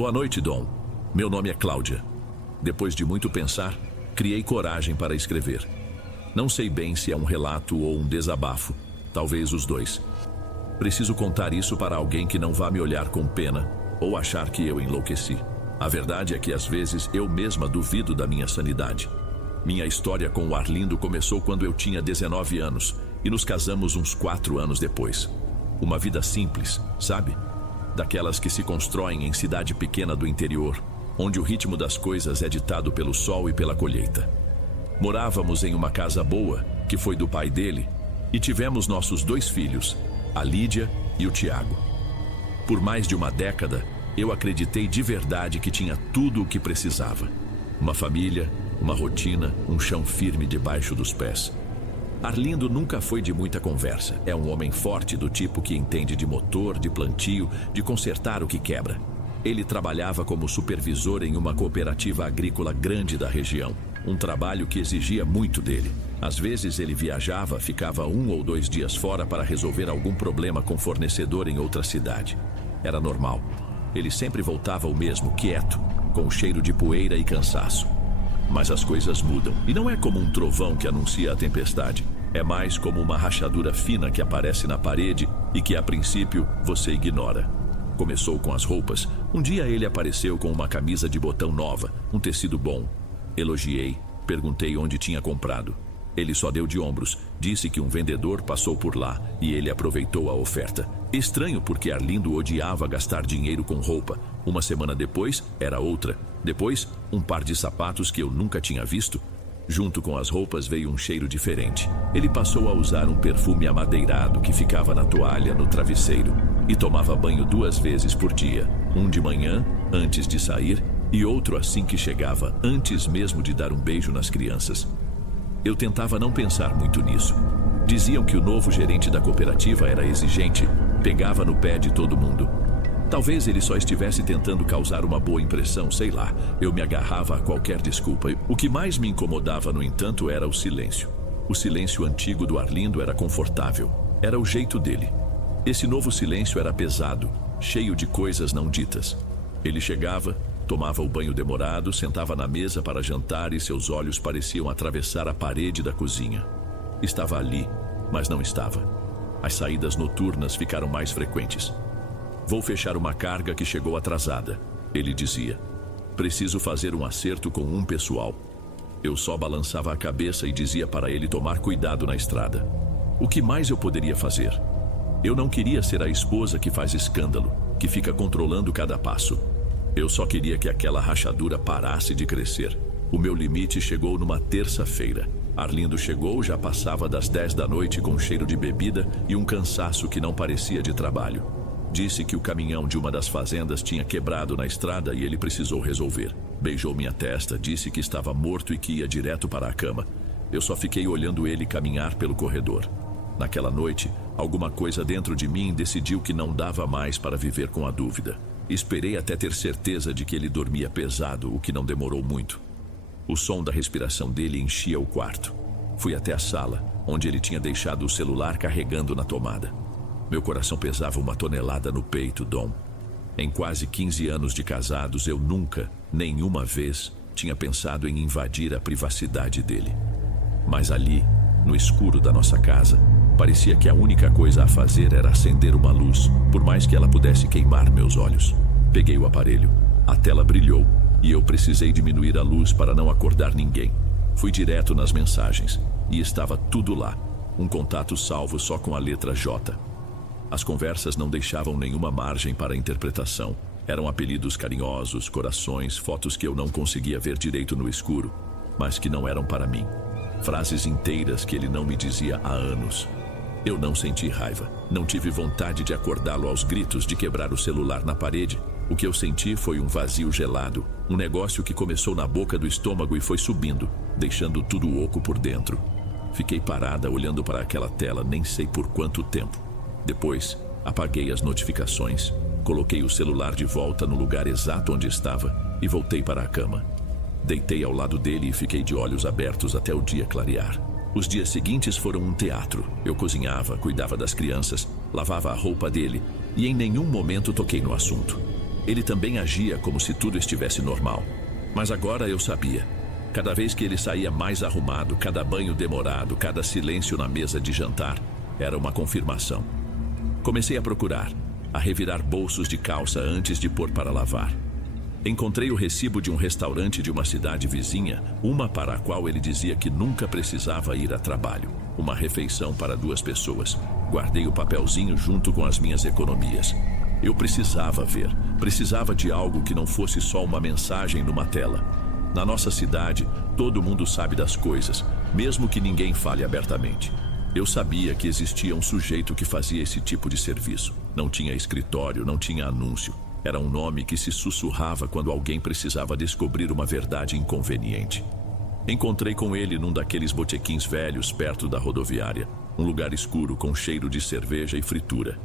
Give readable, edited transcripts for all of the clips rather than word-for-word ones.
Boa noite, Dom. Meu nome é Cláudia. Depois de muito pensar, criei coragem para escrever. Não sei bem se é um relato ou um desabafo, talvez os dois. Preciso contar isso para alguém que não vá me olhar com pena ou achar que eu enlouqueci. A verdade é que às vezes eu mesma duvido da minha sanidade. Minha história com o Arlindo começou quando eu tinha 19 anos e nos casamos uns 4 anos depois. Uma vida simples, sabe? Daquelas que se constroem em cidade pequena do interior, onde o ritmo das coisas é ditado pelo sol e pela colheita. Morávamos em uma casa boa, que foi do pai dele, e tivemos nossos 2 filhos, a Lídia e o Tiago. Por mais de uma década, eu acreditei de verdade que tinha tudo o que precisava. Uma família, uma rotina, um chão firme debaixo dos pés. Arlindo nunca foi de muita conversa. É um homem forte, do tipo que entende de motor, de plantio, de consertar o que quebra. Ele trabalhava como supervisor em uma cooperativa agrícola grande da região. Um trabalho que exigia muito dele. Às vezes ele viajava, ficava 1 ou 2 dias fora para resolver algum problema com fornecedor em outra cidade. Era normal. Ele sempre voltava o mesmo, quieto, com o cheiro de poeira e cansaço. Mas as coisas mudam, e não é como um trovão que anuncia a tempestade. É mais como uma rachadura fina que aparece na parede e que, a princípio, você ignora. Começou com as roupas. Um dia ele apareceu com uma camisa de botão nova, um tecido bom. Elogiei, perguntei onde tinha comprado. Ele só deu de ombros, disse que um vendedor passou por lá e ele aproveitou a oferta. Estranho, porque Arlindo odiava gastar dinheiro com roupa. Uma semana depois, era outra. Depois, um par de sapatos que eu nunca tinha visto. Junto com as roupas veio um cheiro diferente. Ele passou a usar um perfume amadeirado que ficava na toalha, no travesseiro. E tomava banho 2 vezes por dia. Um de manhã, antes de sair, e outro assim que chegava, antes mesmo de dar um beijo nas crianças. Eu tentava não pensar muito nisso. Diziam que o novo gerente da cooperativa era exigente, pegava no pé de todo mundo. Talvez ele só estivesse tentando causar uma boa impressão, sei lá. Eu me agarrava a qualquer desculpa. O que mais me incomodava, no entanto, era o silêncio. O silêncio antigo do Arlindo era confortável. Era o jeito dele. Esse novo silêncio era pesado, cheio de coisas não ditas. Ele chegava, tomava o banho demorado, sentava na mesa para jantar e seus olhos pareciam atravessar a parede da cozinha. Estava ali, mas não estava. As saídas noturnas ficaram mais frequentes. Vou fechar uma carga que chegou atrasada, ele dizia. Preciso fazer um acerto com um pessoal. Eu só balançava a cabeça e dizia para ele tomar cuidado na estrada. O que mais eu poderia fazer? Eu não queria ser a esposa que faz escândalo, que fica controlando cada passo. Eu só queria que aquela rachadura parasse de crescer. O meu limite chegou numa terça-feira. Arlindo chegou, já passava das 10 da noite com cheiro de bebida e um cansaço que não parecia de trabalho. Disse que o caminhão de uma das fazendas tinha quebrado na estrada e ele precisou resolver. Beijou minha testa, disse que estava morto e que ia direto para a cama. Eu só fiquei olhando ele caminhar pelo corredor. Naquela noite, alguma coisa dentro de mim decidiu que não dava mais para viver com a dúvida. Esperei até ter certeza de que ele dormia pesado, o que não demorou muito. O som da respiração dele enchia o quarto. Fui até a sala, onde ele tinha deixado o celular carregando na tomada. Meu coração pesava 1 tonelada no peito, Dom. Em quase 15 anos de casados, eu nunca, nenhuma vez, tinha pensado em invadir a privacidade dele. Mas ali, no escuro da nossa casa, parecia que a única coisa a fazer era acender uma luz, por mais que ela pudesse queimar meus olhos. Peguei o aparelho, a tela brilhou e eu precisei diminuir a luz para não acordar ninguém. Fui direto nas mensagens e estava tudo lá, um contato salvo só com a letra J. As conversas não deixavam nenhuma margem para interpretação. Eram apelidos carinhosos, corações, fotos que eu não conseguia ver direito no escuro, mas que não eram para mim. Frases inteiras que ele não me dizia há anos. Eu não senti raiva, não tive vontade de acordá-lo aos gritos, de quebrar o celular na parede. O que eu senti foi um vazio gelado, um negócio que começou na boca do estômago e foi subindo, deixando tudo oco por dentro. Fiquei parada olhando para aquela tela, nem sei por quanto tempo. Depois, apaguei as notificações, coloquei o celular de volta no lugar exato onde estava e voltei para a cama. Deitei ao lado dele e fiquei de olhos abertos até o dia clarear. Os dias seguintes foram um teatro. Eu cozinhava, cuidava das crianças, lavava a roupa dele e em nenhum momento toquei no assunto. Ele também agia como se tudo estivesse normal. Mas agora eu sabia. Cada vez que ele saía mais arrumado, cada banho demorado, cada silêncio na mesa de jantar, era uma confirmação. Comecei a procurar, a revirar bolsos de calça antes de pôr para lavar. Encontrei o recibo de um restaurante de uma cidade vizinha, uma para a qual ele dizia que nunca precisava ir a trabalho. Uma refeição para 2 pessoas. Guardei o papelzinho junto com as minhas economias. Eu precisava ver, precisava de algo que não fosse só uma mensagem numa tela. Na nossa cidade, todo mundo sabe das coisas, mesmo que ninguém fale abertamente. Eu sabia que existia um sujeito que fazia esse tipo de serviço. Não tinha escritório, não tinha anúncio. Era um nome que se sussurrava quando alguém precisava descobrir uma verdade inconveniente. Encontrei com ele num daqueles botequins velhos perto da rodoviária, um lugar escuro com cheiro de cerveja e fritura.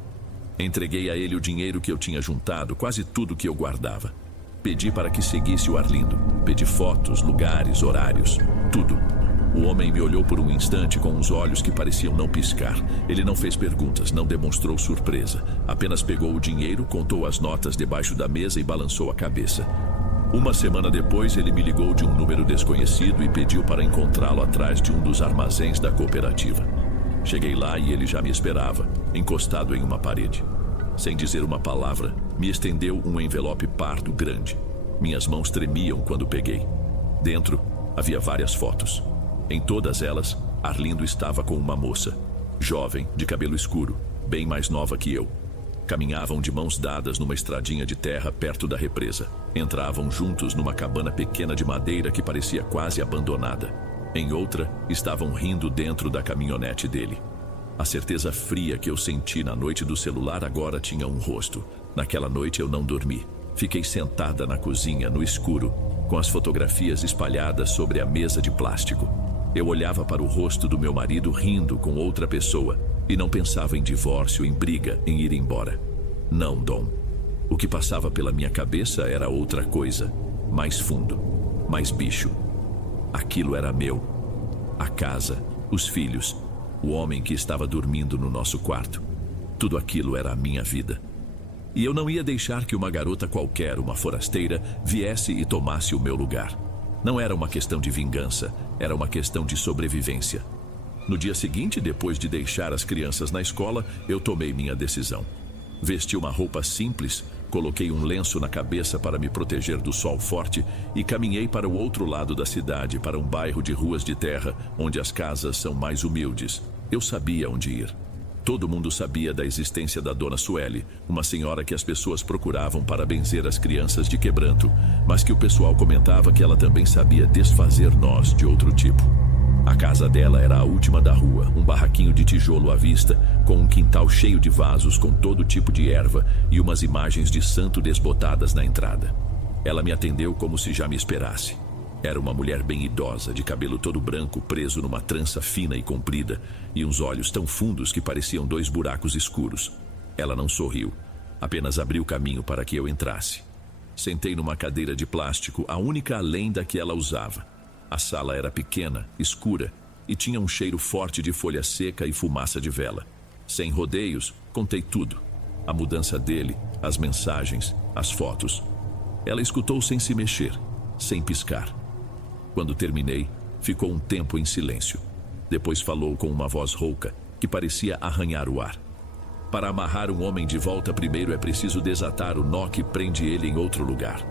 Entreguei a ele o dinheiro que eu tinha juntado, quase tudo que eu guardava. Pedi para que seguisse o Arlindo. Pedi fotos, lugares, horários, tudo. O homem me olhou por um instante com uns olhos que pareciam não piscar. Ele não fez perguntas, não demonstrou surpresa. Apenas pegou o dinheiro, contou as notas debaixo da mesa e balançou a cabeça. Uma semana depois, ele me ligou de um número desconhecido e pediu para encontrá-lo atrás de um dos armazéns da cooperativa. Cheguei lá e ele já me esperava, encostado em uma parede. Sem dizer uma palavra, me estendeu um envelope pardo grande. Minhas mãos tremiam quando peguei. Dentro, havia várias fotos. Em todas elas, Arlindo estava com uma moça, jovem, de cabelo escuro, bem mais nova que eu. Caminhavam de mãos dadas numa estradinha de terra perto da represa. Entravam juntos numa cabana pequena de madeira que parecia quase abandonada. Em outra, estavam rindo dentro da caminhonete dele. A certeza fria que eu senti na noite do celular agora tinha um rosto. Naquela noite eu não dormi. Fiquei sentada na cozinha, no escuro, com as fotografias espalhadas sobre a mesa de plástico. Eu olhava para o rosto do meu marido rindo com outra pessoa e não pensava em divórcio, em briga, em ir embora. Não, Dom. O que passava pela minha cabeça era outra coisa, mais fundo, mais bicho. Aquilo era meu. A casa, os filhos, o homem que estava dormindo no nosso quarto. Tudo aquilo era a minha vida. E eu não ia deixar que uma garota qualquer, uma forasteira, viesse e tomasse o meu lugar. Não era uma questão de vingança, era uma questão de sobrevivência. No dia seguinte, depois de deixar as crianças na escola, eu tomei minha decisão. Vesti uma roupa simples, coloquei um lenço na cabeça para me proteger do sol forte e caminhei para o outro lado da cidade, para um bairro de ruas de terra, onde as casas são mais humildes. Eu sabia onde ir. Todo mundo sabia da existência da Dona Sueli, uma senhora que as pessoas procuravam para benzer as crianças de quebranto, mas que o pessoal comentava que ela também sabia desfazer nós de outro tipo. A casa dela era a última da rua, um barraquinho de tijolo à vista, com um quintal cheio de vasos com todo tipo de erva e umas imagens de santo desbotadas na entrada. Ela me atendeu como se já me esperasse. Era uma mulher bem idosa, de cabelo todo branco, preso numa trança fina e comprida, e uns olhos tão fundos que pareciam 2 buracos escuros. Ela não sorriu, apenas abriu caminho para que eu entrasse. Sentei numa cadeira de plástico, a única além da que ela usava. A sala era pequena, escura, e tinha um cheiro forte de folha seca e fumaça de vela. Sem rodeios, contei tudo. A mudança dele, as mensagens, as fotos. Ela escutou sem se mexer, sem piscar. Quando terminei, ficou um tempo em silêncio. Depois falou com uma voz rouca, que parecia arranhar o ar. Para amarrar um homem de volta, primeiro é preciso desatar o nó que prende ele em outro lugar.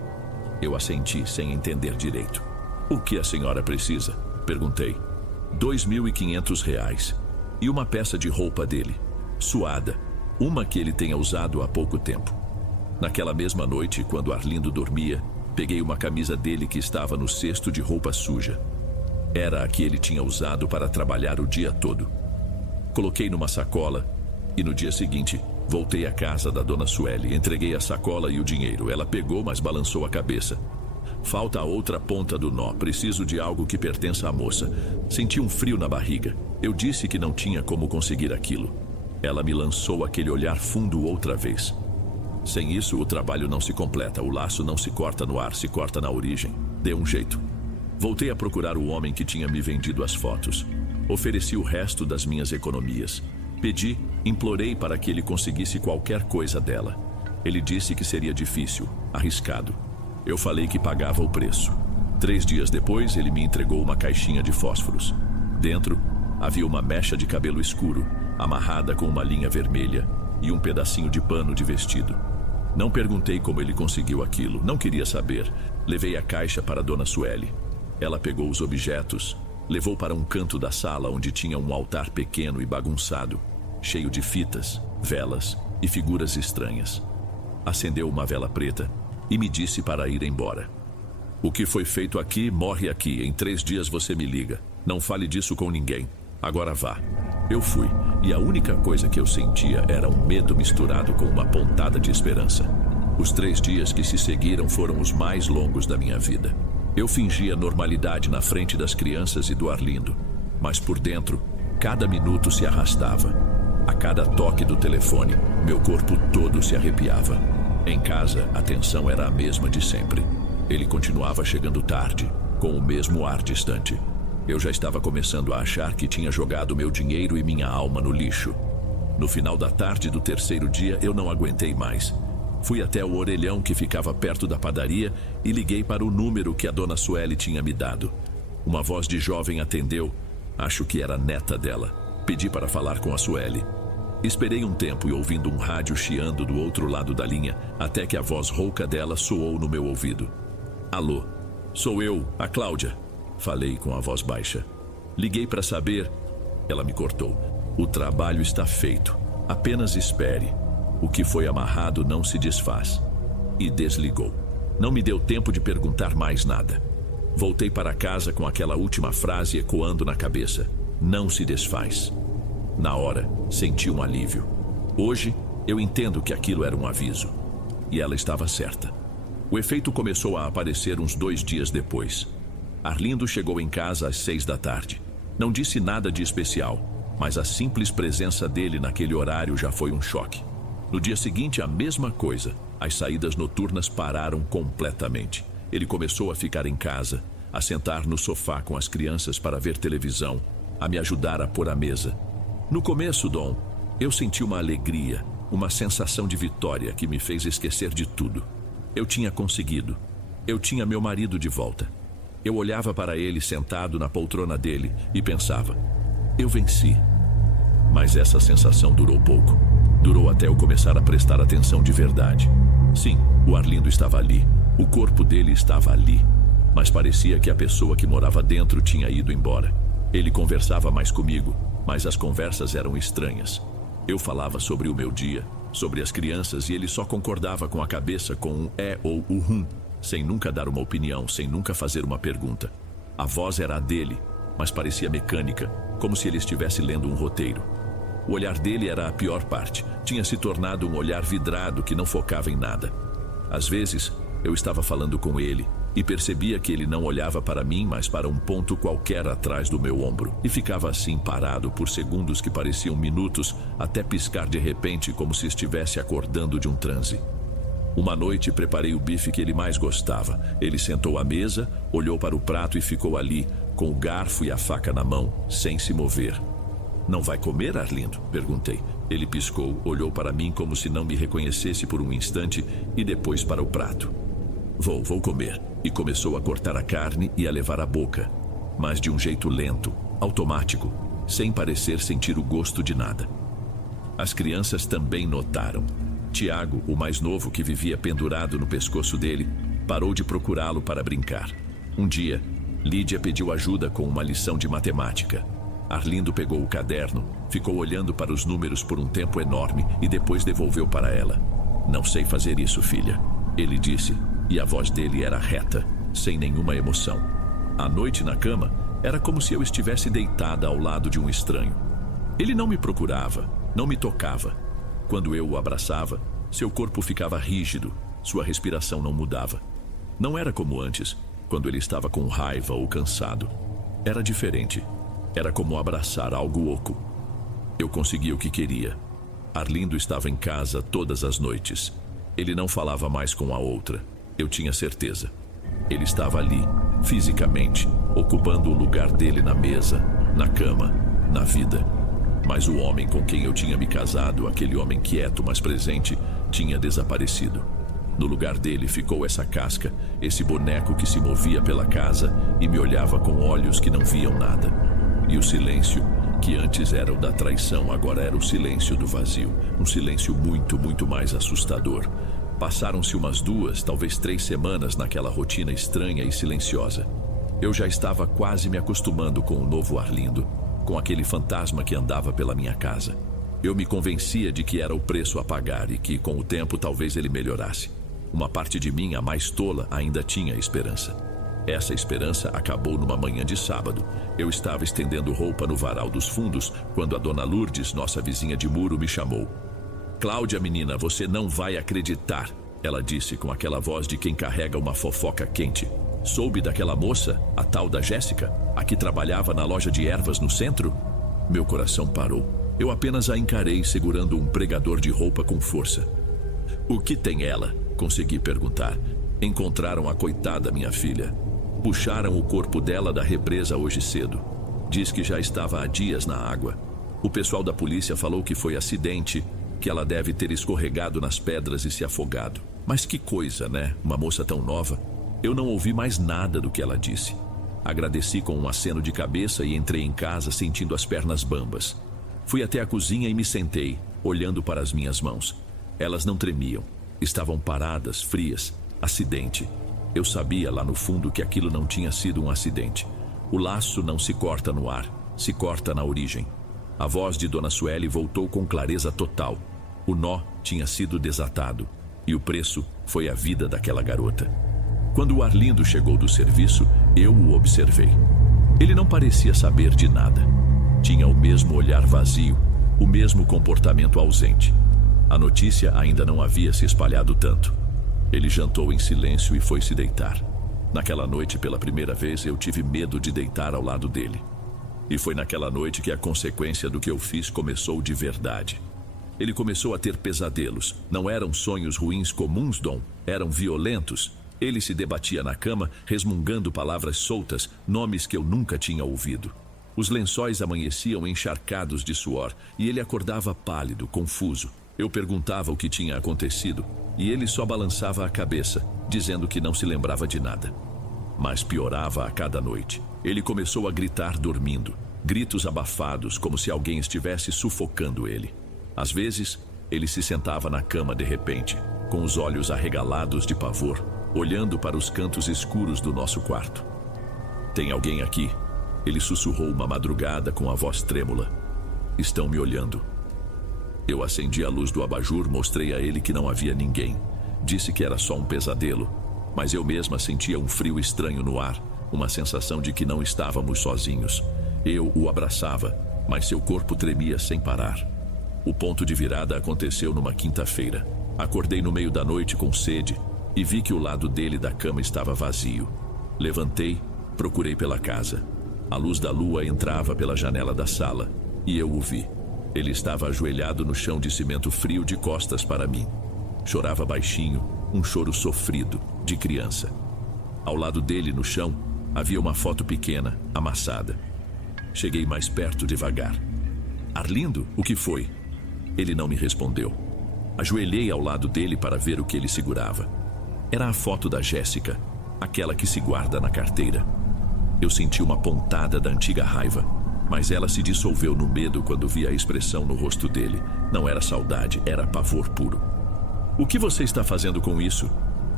Eu assenti sem entender direito. O que a senhora precisa? Perguntei. R$2.500 e uma peça de roupa dele, suada, uma que ele tenha usado há pouco tempo. Naquela mesma noite, quando Arlindo dormia, peguei uma camisa dele que estava no cesto de roupa suja. Era a que ele tinha usado para trabalhar o dia todo. Coloquei numa sacola e no dia seguinte voltei à casa da Dona Sueli. Entreguei a sacola e o dinheiro. Ela pegou, mas balançou a cabeça. Falta a outra ponta do nó. Preciso de algo que pertença à moça. Senti um frio na barriga. Eu disse que não tinha como conseguir aquilo. Ela me lançou aquele olhar fundo outra vez. Sem isso, o trabalho não se completa. O laço não se corta no ar, se corta na origem. Dê um jeito. Voltei a procurar o homem que tinha me vendido as fotos. Ofereci o resto das minhas economias. Pedi, implorei para que ele conseguisse qualquer coisa dela. Ele disse que seria difícil, arriscado. Eu falei que pagava o preço. 3 dias depois, ele me entregou uma caixinha de fósforos. Dentro, havia uma mecha de cabelo escuro, amarrada com uma linha vermelha, e um pedacinho de pano de vestido. Não perguntei como ele conseguiu aquilo, não queria saber. Levei a caixa para Dona Sueli. Ela pegou os objetos, levou para um canto da sala onde tinha um altar pequeno e bagunçado, cheio de fitas, velas e figuras estranhas. Acendeu uma vela preta e me disse para ir embora. O que foi feito aqui, morre aqui. Em 3 dias você me liga. Não fale disso com ninguém. Agora vá. Eu fui, e a única coisa que eu sentia era um medo misturado com uma pontada de esperança. Os 3 dias que se seguiram foram os mais longos da minha vida. Eu fingia normalidade na frente das crianças e do Arlindo, mas por dentro, cada minuto se arrastava. A cada toque do telefone, meu corpo todo se arrepiava. Em casa, a tensão era a mesma de sempre. Ele continuava chegando tarde, com o mesmo ar distante. Eu já estava começando a achar que tinha jogado meu dinheiro e minha alma no lixo. No final da tarde do 3º dia, eu não aguentei mais. Fui até o orelhão que ficava perto da padaria e liguei para o número que a Dona Sueli tinha me dado. Uma voz de jovem atendeu, acho que era neta dela. Pedi para falar com a Sueli. Esperei um tempo e ouvindo um rádio chiando do outro lado da linha, até que a voz rouca dela soou no meu ouvido. Alô, sou eu, a Cláudia. Falei com a voz baixa. Liguei para saber. Ela me cortou. O trabalho está feito. Apenas espere. O que foi amarrado não se desfaz. E desligou. Não me deu tempo de perguntar mais nada. Voltei para casa com aquela última frase ecoando na cabeça. Não se desfaz. Na hora, senti um alívio. Hoje, eu entendo que aquilo era um aviso. E ela estava certa. O efeito começou a aparecer uns 2 dias depois. Arlindo chegou em casa às 6 da tarde. Não disse nada de especial, mas a simples presença dele naquele horário já foi um choque. No dia seguinte, a mesma coisa. As saídas noturnas pararam completamente. Ele começou a ficar em casa, a sentar no sofá com as crianças para ver televisão, a me ajudar a pôr a mesa. No começo, Dom, eu senti uma alegria, uma sensação de vitória que me fez esquecer de tudo. Eu tinha conseguido. Eu tinha meu marido de volta. Eu olhava para ele sentado na poltrona dele e pensava, eu venci. Mas essa sensação durou pouco. Durou até eu começar a prestar atenção de verdade. Sim, o Arlindo estava ali. O corpo dele estava ali. Mas parecia que a pessoa que morava dentro tinha ido embora. Ele conversava mais comigo, mas as conversas eram estranhas. Eu falava sobre o meu dia, sobre as crianças, e ele só concordava com a cabeça com um é ou o sem nunca dar uma opinião, sem nunca fazer uma pergunta. A voz era a dele, mas parecia mecânica, como se ele estivesse lendo um roteiro. O olhar dele era a pior parte. Tinha se tornado um olhar vidrado que não focava em nada. Às vezes, eu estava falando com ele e percebia que ele não olhava para mim, mas para um ponto qualquer atrás do meu ombro. E ficava assim parado por segundos que pareciam minutos, até piscar de repente como se estivesse acordando de um transe. Uma noite preparei o bife que ele mais gostava. Ele sentou à mesa, olhou para o prato e ficou ali, com o garfo e a faca na mão, sem se mover. Não vai comer, Arlindo? Perguntei. Ele piscou, olhou para mim como se não me reconhecesse por um instante e depois para o prato. Vou comer. E começou a cortar a carne e a levar à boca, mas de um jeito lento, automático, sem parecer sentir o gosto de nada. As crianças também notaram. Tiago, o mais novo que vivia pendurado no pescoço dele, parou de procurá-lo para brincar. Um dia, Lídia pediu ajuda com uma lição de matemática. Arlindo pegou o caderno, ficou olhando para os números por um tempo enorme e depois devolveu para ela. Não sei fazer isso, filha, ele disse, e a voz dele era reta, sem nenhuma emoção. À noite na cama, era como se eu estivesse deitada ao lado de um estranho. Ele não me procurava, não me tocava. Quando eu o abraçava, seu corpo ficava rígido, sua respiração não mudava. Não era como antes, quando ele estava com raiva ou cansado. Era diferente. Era como abraçar algo oco. Eu consegui o que queria. Arlindo estava em casa todas as noites. Ele não falava mais com a outra. Eu tinha certeza. Ele estava ali, fisicamente, ocupando o lugar dele na mesa, na cama, na vida. Mas o homem com quem eu tinha me casado, aquele homem quieto mas presente, tinha desaparecido. No lugar dele ficou essa casca, esse boneco que se movia pela casa e me olhava com olhos que não viam nada. E o silêncio, que antes era o da traição, agora era o silêncio do vazio. Um silêncio muito, muito mais assustador. Passaram-se umas 2, talvez 3 semanas naquela rotina estranha e silenciosa. Eu já estava quase me acostumando com o novo Arlindo, com aquele fantasma que andava pela minha casa. Eu me convencia de que era o preço a pagar e que, com o tempo, talvez ele melhorasse. Uma parte de mim, a mais tola, ainda tinha esperança. Essa esperança acabou numa manhã de sábado. Eu estava estendendo roupa no varal dos fundos quando a dona Lourdes, nossa vizinha de muro, me chamou. "Cláudia, menina, você não vai acreditar", ela disse com aquela voz de quem carrega uma fofoca quente. "Soube daquela moça, a tal da Jéssica, a que trabalhava na loja de ervas no centro?" Meu coração parou. Eu apenas a encarei segurando um pregador de roupa com força. "O que tem ela?" consegui perguntar. "Encontraram a coitada, minha filha. Puxaram o corpo dela da represa hoje cedo. Diz que já estava há dias na água. O pessoal da polícia falou que foi acidente, que ela deve ter escorregado nas pedras e se afogado. Mas que coisa, né? Uma moça tão nova." Eu não ouvi mais nada do que ela disse. Agradeci com um aceno de cabeça e entrei em casa sentindo as pernas bambas. Fui até a cozinha e me sentei, olhando para as minhas mãos. Elas não tremiam. Estavam paradas, frias. Acidente. Eu sabia lá no fundo que aquilo não tinha sido um acidente. O laço não se corta no ar, se corta na origem. A voz de Dona Sueli voltou com clareza total. O nó tinha sido desatado, e o preço foi a vida daquela garota. Quando o Arlindo chegou do serviço, eu o observei. Ele não parecia saber de nada. Tinha o mesmo olhar vazio, o mesmo comportamento ausente. A notícia ainda não havia se espalhado tanto. Ele jantou em silêncio e foi se deitar. Naquela noite, pela primeira vez, eu tive medo de deitar ao lado dele. E foi naquela noite que a consequência do que eu fiz começou de verdade. Ele começou a ter pesadelos. Não eram sonhos ruins comuns, Dom. Eram violentos. Ele se debatia na cama, resmungando palavras soltas, nomes que eu nunca tinha ouvido. Os lençóis amanheciam encharcados de suor e ele acordava pálido, confuso. Eu perguntava o que tinha acontecido e ele só balançava a cabeça, dizendo que não se lembrava de nada. Mas piorava a cada noite. Ele começou a gritar dormindo, gritos abafados, como se alguém estivesse sufocando ele. Às vezes, ele se sentava na cama de repente, com os olhos arregalados de pavor, olhando para os cantos escuros do nosso quarto. "Tem alguém aqui?" Ele sussurrou uma madrugada com a voz trêmula. "Estão me olhando." Eu acendi a luz do abajur, mostrei a ele que não havia ninguém. Disse que era só um pesadelo, mas eu mesma sentia um frio estranho no ar, uma sensação de que não estávamos sozinhos. Eu o abraçava, mas seu corpo tremia sem parar. O ponto de virada aconteceu numa quinta-feira. Acordei no meio da noite com sede e vi que o lado dele da cama estava vazio. Levantei, procurei pela casa. A luz da lua entrava pela janela da sala e eu o vi. Ele estava ajoelhado no chão de cimento frio de costas para mim. Chorava baixinho, um choro sofrido, de criança. Ao lado dele, no chão, havia uma foto pequena, amassada. Cheguei mais perto devagar. "Arlindo, o que foi?" Ele não me respondeu. Ajoelhei ao lado dele para ver o que ele segurava. Era a foto da Jéssica, aquela que se guarda na carteira. Eu senti uma pontada da antiga raiva, mas ela se dissolveu no medo quando vi a expressão no rosto dele. Não era saudade, era pavor puro. "O que você está fazendo com isso?"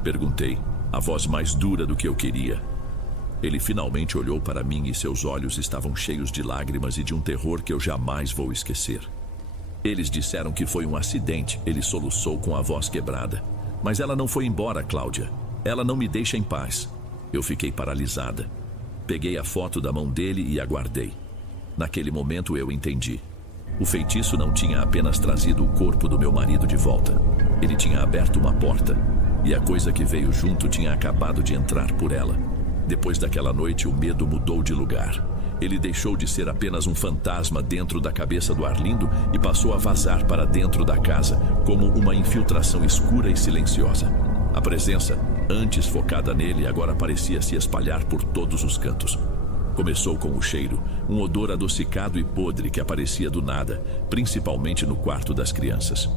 perguntei, a voz mais dura do que eu queria. Ele finalmente olhou para mim e seus olhos estavam cheios de lágrimas e de um terror que eu jamais vou esquecer. "Eles disseram que foi um acidente", ele soluçou com a voz quebrada. "Mas ela não foi embora, Cláudia. Ela não me deixa em paz." Eu fiquei paralisada. Peguei a foto da mão dele e a guardei. Naquele momento eu entendi. O feitiço não tinha apenas trazido o corpo do meu marido de volta. Ele tinha aberto uma porta, e a coisa que veio junto tinha acabado de entrar por ela. Depois daquela noite, o medo mudou de lugar. Ele deixou de ser apenas um fantasma dentro da cabeça do Arlindo e passou a vazar para dentro da casa, como uma infiltração escura e silenciosa. A presença, antes focada nele, agora parecia se espalhar por todos os cantos. Começou com o cheiro, um odor adocicado e podre que aparecia do nada, principalmente no quarto das crianças.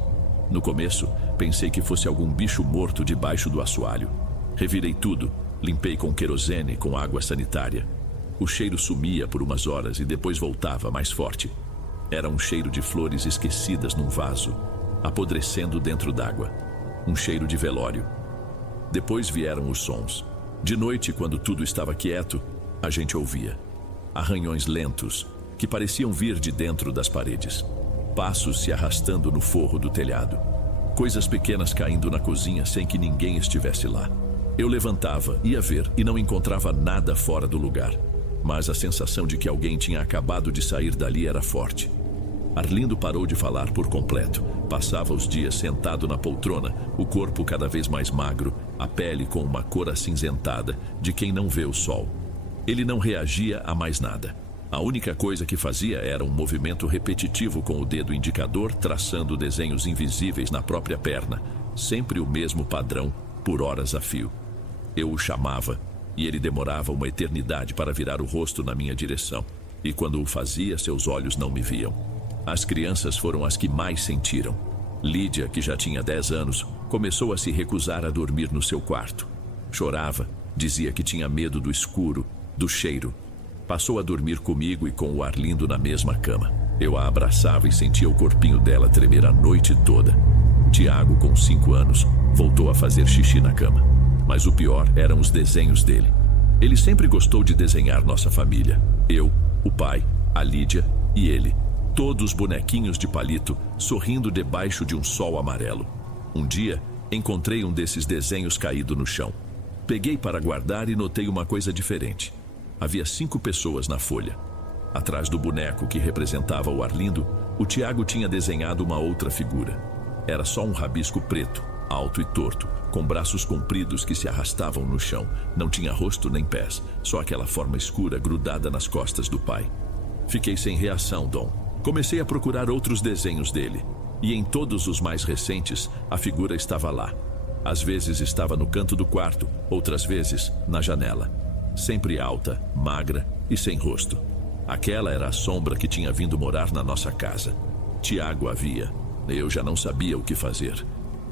No começo, pensei que fosse algum bicho morto debaixo do assoalho. Revirei tudo, limpei com querosene com água sanitária. O cheiro sumia por umas horas e depois voltava mais forte. Era um cheiro de flores esquecidas num vaso, apodrecendo dentro d'água. Um cheiro de velório. Depois vieram os sons. De noite, quando tudo estava quieto, a gente ouvia arranhões lentos que pareciam vir de dentro das paredes. Passos se arrastando no forro do telhado. Coisas pequenas caindo na cozinha sem que ninguém estivesse lá. Eu levantava, ia ver e não encontrava nada fora do lugar. Mas a sensação de que alguém tinha acabado de sair dali era forte. Arlindo parou de falar por completo. Passava os dias sentado na poltrona, o corpo cada vez mais magro, a pele com uma cor acinzentada, de quem não vê o sol. Ele não reagia a mais nada. A única coisa que fazia era um movimento repetitivo com o dedo indicador, traçando desenhos invisíveis na própria perna, sempre o mesmo padrão, por horas a fio. Eu o chamava, e ele demorava uma eternidade para virar o rosto na minha direção. E quando o fazia, seus olhos não me viam. As crianças foram as que mais sentiram. Lídia, que já tinha 10 anos, começou a se recusar a dormir no seu quarto. Chorava, dizia que tinha medo do escuro, do cheiro. Passou a dormir comigo e com o Arlindo na mesma cama. Eu a abraçava e sentia o corpinho dela tremer a noite toda. Tiago, com 5 anos, voltou a fazer xixi na cama. Mas o pior eram os desenhos dele. Ele sempre gostou de desenhar nossa família. Eu, o pai, a Lídia e ele. Todos bonequinhos de palito, sorrindo debaixo de um sol amarelo. Um dia, encontrei um desses desenhos caído no chão. Peguei para guardar e notei uma coisa diferente. Havia 5 pessoas na folha. Atrás do boneco que representava o Arlindo, o Tiago tinha desenhado uma outra figura. Era só um rabisco preto, alto e torto, com braços compridos que se arrastavam no chão. Não tinha rosto nem pés, só aquela forma escura grudada nas costas do pai. Fiquei sem reação, Dom. Comecei a procurar outros desenhos dele. E em todos os mais recentes, a figura estava lá. Às vezes estava no canto do quarto, outras vezes na janela. Sempre alta, magra e sem rosto. Aquela era a sombra que tinha vindo morar na nossa casa. Tiago a via. Eu já não sabia o que fazer.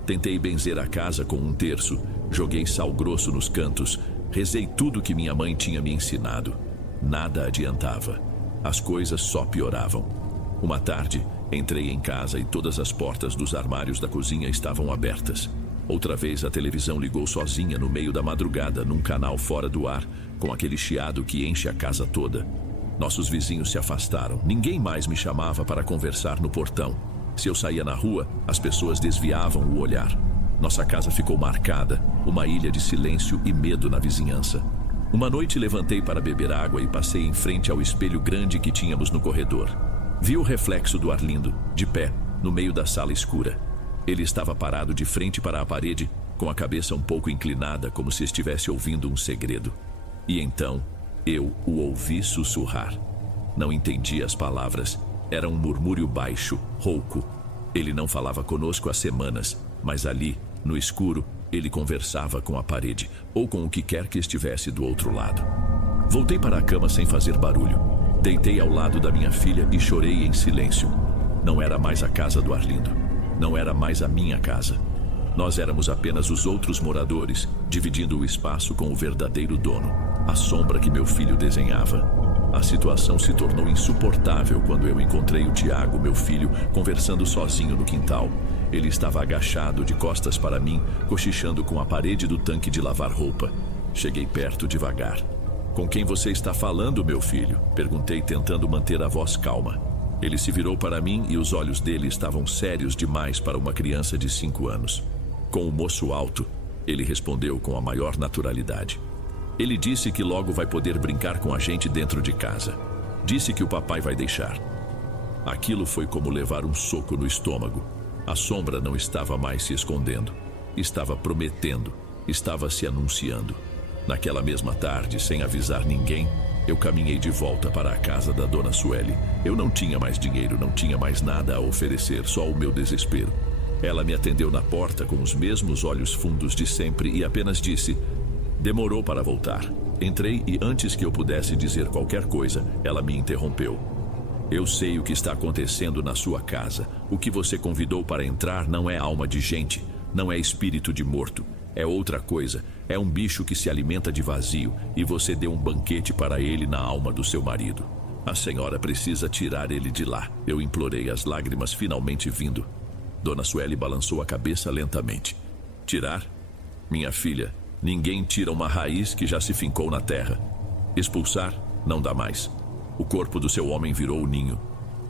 Tentei benzer a casa com um terço, joguei sal grosso nos cantos, rezei tudo que minha mãe tinha me ensinado. Nada adiantava. As coisas só pioravam. Uma tarde, entrei em casa e todas as portas dos armários da cozinha estavam abertas. Outra vez a televisão ligou sozinha no meio da madrugada, num canal fora do ar, com aquele chiado que enche a casa toda. Nossos vizinhos se afastaram. Ninguém mais me chamava para conversar no portão. Se eu saía na rua, as pessoas desviavam o olhar. Nossa casa ficou marcada, uma ilha de silêncio e medo na vizinhança. Uma noite levantei para beber água e passei em frente ao espelho grande que tínhamos no corredor. Vi o reflexo do Arlindo, de pé, no meio da sala escura. Ele estava parado de frente para a parede, com a cabeça um pouco inclinada, como se estivesse ouvindo um segredo. E então, eu o ouvi sussurrar. Não entendi as palavras. Era um murmúrio baixo, rouco. Ele não falava conosco há semanas, mas ali, no escuro, ele conversava com a parede, ou com o que quer que estivesse do outro lado. Voltei para a cama sem fazer barulho. Deitei ao lado da minha filha e chorei em silêncio. Não era mais a casa do Arlindo. Não era mais a minha casa. Nós éramos apenas os outros moradores, dividindo o espaço com o verdadeiro dono, a sombra que meu filho desenhava. A situação se tornou insuportável quando eu encontrei o Tiago, meu filho, conversando sozinho no quintal. Ele estava agachado, de costas para mim, cochichando com a parede do tanque de lavar roupa. Cheguei perto devagar. "Com quem você está falando, meu filho?" Perguntei, tentando manter a voz calma. Ele se virou para mim e os olhos dele estavam sérios demais para uma criança de 5 anos. Com o moço alto, ele respondeu com a maior naturalidade. "Ele disse que logo vai poder brincar com a gente dentro de casa. Disse que o papai vai deixar." Aquilo foi como levar um soco no estômago. A sombra não estava mais se escondendo. Estava prometendo. Estava se anunciando. Naquela mesma tarde, sem avisar ninguém, eu caminhei de volta para a casa da dona Sueli. Eu não tinha mais dinheiro, não tinha mais nada a oferecer, só o meu desespero. Ela me atendeu na porta com os mesmos olhos fundos de sempre e apenas disse: "Demorou para voltar." Entrei e antes que eu pudesse dizer qualquer coisa, ela me interrompeu. Eu sei o que está acontecendo na sua casa. O que você convidou para entrar não é alma de gente, não é espírito de morto. É outra coisa, é um bicho que se alimenta de vazio e você deu um banquete para ele na alma do seu marido. A senhora precisa tirar ele de lá. Eu implorei, as lágrimas finalmente vindo. Dona Sueli balançou a cabeça lentamente. Tirar? Minha filha, ninguém tira uma raiz que já se fincou na terra. Expulsar? Não dá mais. O corpo do seu homem virou o ninho.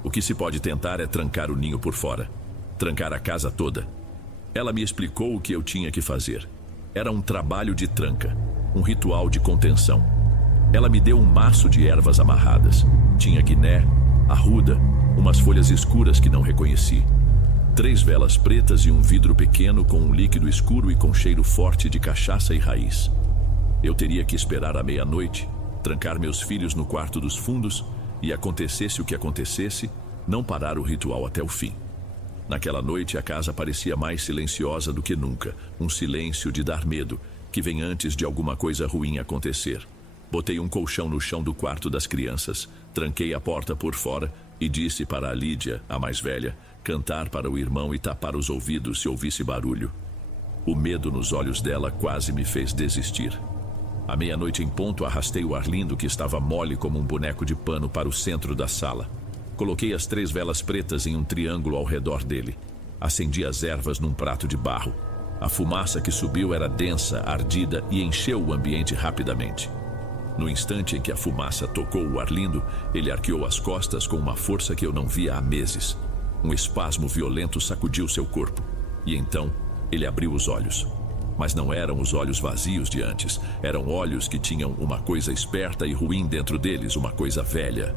O que se pode tentar é trancar o ninho por fora. Trancar a casa toda. Ela me explicou o que eu tinha que fazer. Era um trabalho de tranca, um ritual de contenção. Ela me deu um maço de ervas amarradas. Tinha guiné, arruda, umas folhas escuras que não reconheci. 3 velas pretas e um vidro pequeno com um líquido escuro e com cheiro forte de cachaça e raiz. Eu teria que esperar à meia-noite, trancar meus filhos no quarto dos fundos e, acontecesse o que acontecesse, não parar o ritual até o fim. Naquela noite a casa parecia mais silenciosa do que nunca, um silêncio de dar medo, que vem antes de alguma coisa ruim acontecer. Botei um colchão no chão do quarto das crianças, tranquei a porta por fora e disse para a Lídia, a mais velha, cantar para o irmão e tapar os ouvidos se ouvisse barulho. O medo nos olhos dela quase me fez desistir. À meia-noite em ponto, arrastei o Arlindo, que estava mole como um boneco de pano, para o centro da sala. Coloquei as 3 velas pretas em um triângulo ao redor dele. Acendi as ervas num prato de barro. A fumaça que subiu era densa, ardida e encheu o ambiente rapidamente. No instante em que a fumaça tocou o Arlindo, ele arqueou as costas com uma força que eu não via há meses. Um espasmo violento sacudiu seu corpo. E então, ele abriu os olhos. Mas não eram os olhos vazios de antes. Eram olhos que tinham uma coisa esperta e ruim dentro deles, uma coisa velha.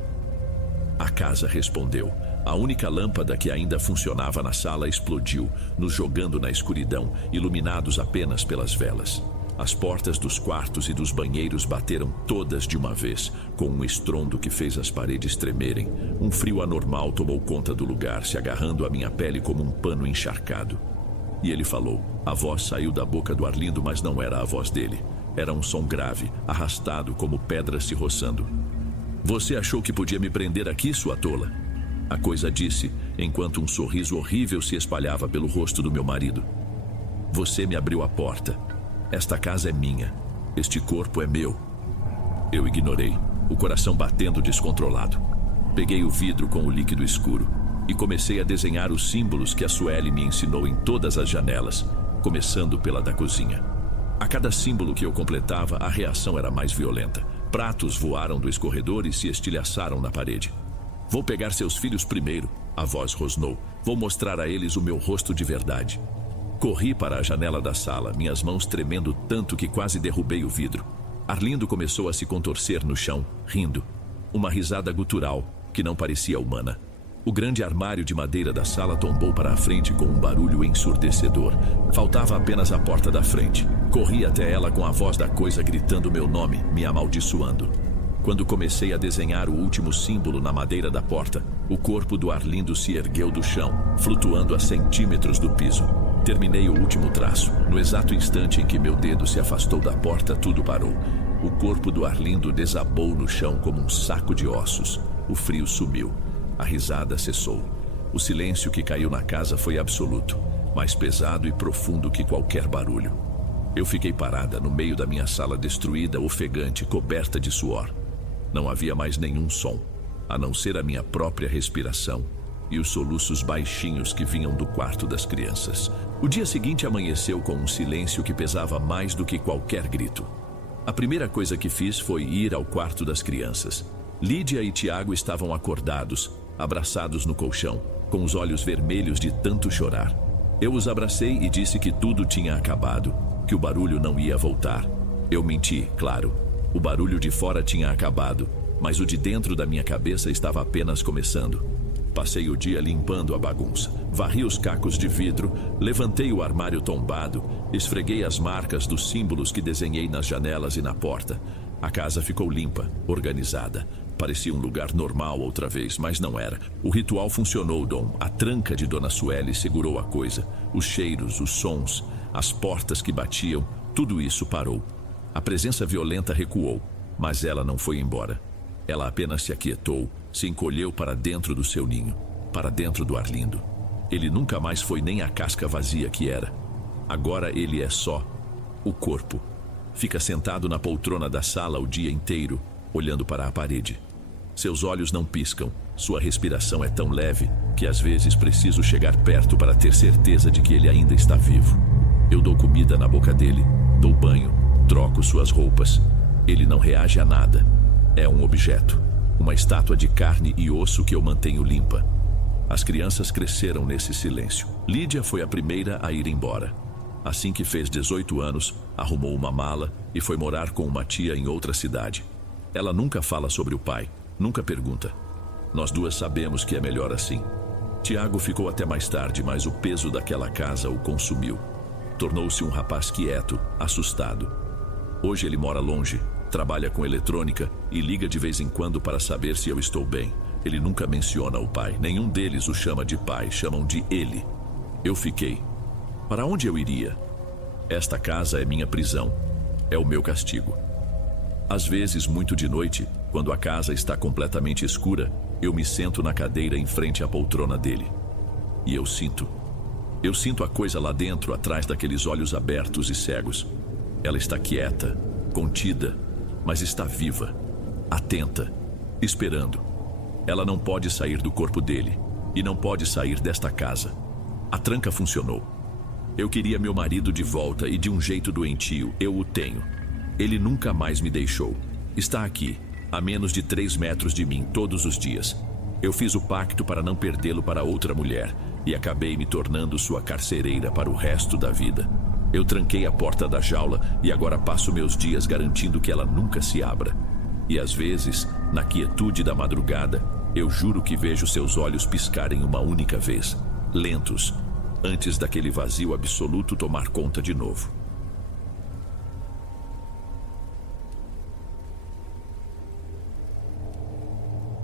A casa respondeu. A única lâmpada que ainda funcionava na sala explodiu, nos jogando na escuridão, iluminados apenas pelas velas. As portas dos quartos e dos banheiros bateram todas de uma vez, com um estrondo que fez as paredes tremerem. Um frio anormal tomou conta do lugar, se agarrando à minha pele como um pano encharcado. E ele falou. A voz saiu da boca do Arlindo, mas não era a voz dele. Era um som grave, arrastado como pedras se roçando. Você achou que podia me prender aqui, sua tola? A coisa disse, enquanto um sorriso horrível se espalhava pelo rosto do meu marido. Você me abriu a porta. Esta casa é minha. Este corpo é meu. Eu ignorei, o coração batendo descontrolado. Peguei o vidro com o líquido escuro e comecei a desenhar os símbolos que a Sueli me ensinou em todas as janelas, começando pela da cozinha. A cada símbolo que eu completava, a reação era mais violenta. Pratos voaram do escorredor e se estilhaçaram na parede. Vou pegar seus filhos primeiro, a voz rosnou. Vou mostrar a eles o meu rosto de verdade. Corri para a janela da sala, minhas mãos tremendo tanto que quase derrubei o vidro. Arlindo começou a se contorcer no chão, rindo. Uma risada gutural, que não parecia humana. O grande armário de madeira da sala tombou para a frente com um barulho ensurdecedor. Faltava apenas a porta da frente. Corri até ela com a voz da coisa gritando meu nome, me amaldiçoando. Quando comecei a desenhar o último símbolo na madeira da porta, o corpo do Arlindo se ergueu do chão, flutuando a centímetros do piso. Terminei o último traço. No exato instante em que meu dedo se afastou da porta, tudo parou. O corpo do Arlindo desabou no chão como um saco de ossos. O frio sumiu. A risada cessou. O silêncio que caiu na casa foi absoluto, mais pesado e profundo que qualquer barulho. Eu fiquei parada no meio da minha sala destruída, ofegante, coberta de suor. Não havia mais nenhum som, a não ser a minha própria respiração e os soluços baixinhos que vinham do quarto das crianças. O dia seguinte amanheceu com um silêncio que pesava mais do que qualquer grito. A primeira coisa que fiz foi ir ao quarto das crianças. Lídia e Tiago estavam acordados, abraçados no colchão, com os olhos vermelhos de tanto chorar. Eu os abracei e disse que tudo tinha acabado, que o barulho não ia voltar. Eu menti, claro. O barulho de fora tinha acabado, mas o de dentro da minha cabeça estava apenas começando. Passei o dia limpando a bagunça, varri os cacos de vidro, levantei o armário tombado, esfreguei as marcas dos símbolos que desenhei nas janelas e na porta. A casa ficou limpa, organizada. Parecia um lugar normal outra vez, mas não era. O ritual funcionou, Dom. A tranca de Dona Sueli segurou a coisa. Os cheiros, os sons, as portas que batiam, tudo isso parou. A presença violenta recuou, mas ela não foi embora. Ela apenas se aquietou, se encolheu para dentro do seu ninho, para dentro do Arlindo. Ele nunca mais foi nem a casca vazia que era. Agora ele é só o corpo. Fica sentado na poltrona da sala o dia inteiro, olhando para a parede. Seus olhos não piscam, sua respiração é tão leve que às vezes preciso chegar perto para ter certeza de que ele ainda está vivo. Eu dou comida na boca dele, dou banho, troco suas roupas. Ele não reage a nada. É um objeto, uma estátua de carne e osso que eu mantenho limpa. As crianças cresceram nesse silêncio. Lídia foi a primeira a ir embora. Assim que fez 18 anos, arrumou uma mala e foi morar com uma tia em outra cidade. Ela nunca fala sobre o pai, nunca pergunta. Nós duas sabemos que é melhor assim. Tiago ficou até mais tarde, mas o peso daquela casa o consumiu. Tornou-se um rapaz quieto, assustado. Hoje ele mora longe, trabalha com eletrônica e liga de vez em quando para saber se eu estou bem. Ele nunca menciona o pai, nenhum deles o chama de pai, chamam de ele. Eu fiquei. Para onde eu iria? Esta casa é minha prisão, é o meu castigo. Às vezes, muito de noite, quando a casa está completamente escura, eu me sento na cadeira em frente à poltrona dele. E eu sinto a coisa lá dentro, atrás daqueles olhos abertos e cegos. Ela está quieta, contida, mas está viva, atenta, esperando. Ela não pode sair do corpo dele e não pode sair desta casa. A tranca funcionou. Eu queria meu marido de volta e de um jeito doentio, eu o tenho. Ele nunca mais me deixou. Está aqui, a menos de 3 metros de mim todos os dias. Eu fiz o pacto para não perdê-lo para outra mulher e acabei me tornando sua carcereira para o resto da vida. Eu tranquei a porta da jaula e agora passo meus dias garantindo que ela nunca se abra. E às vezes, na quietude da madrugada, eu juro que vejo seus olhos piscarem uma única vez, lentos, antes daquele vazio absoluto tomar conta de novo.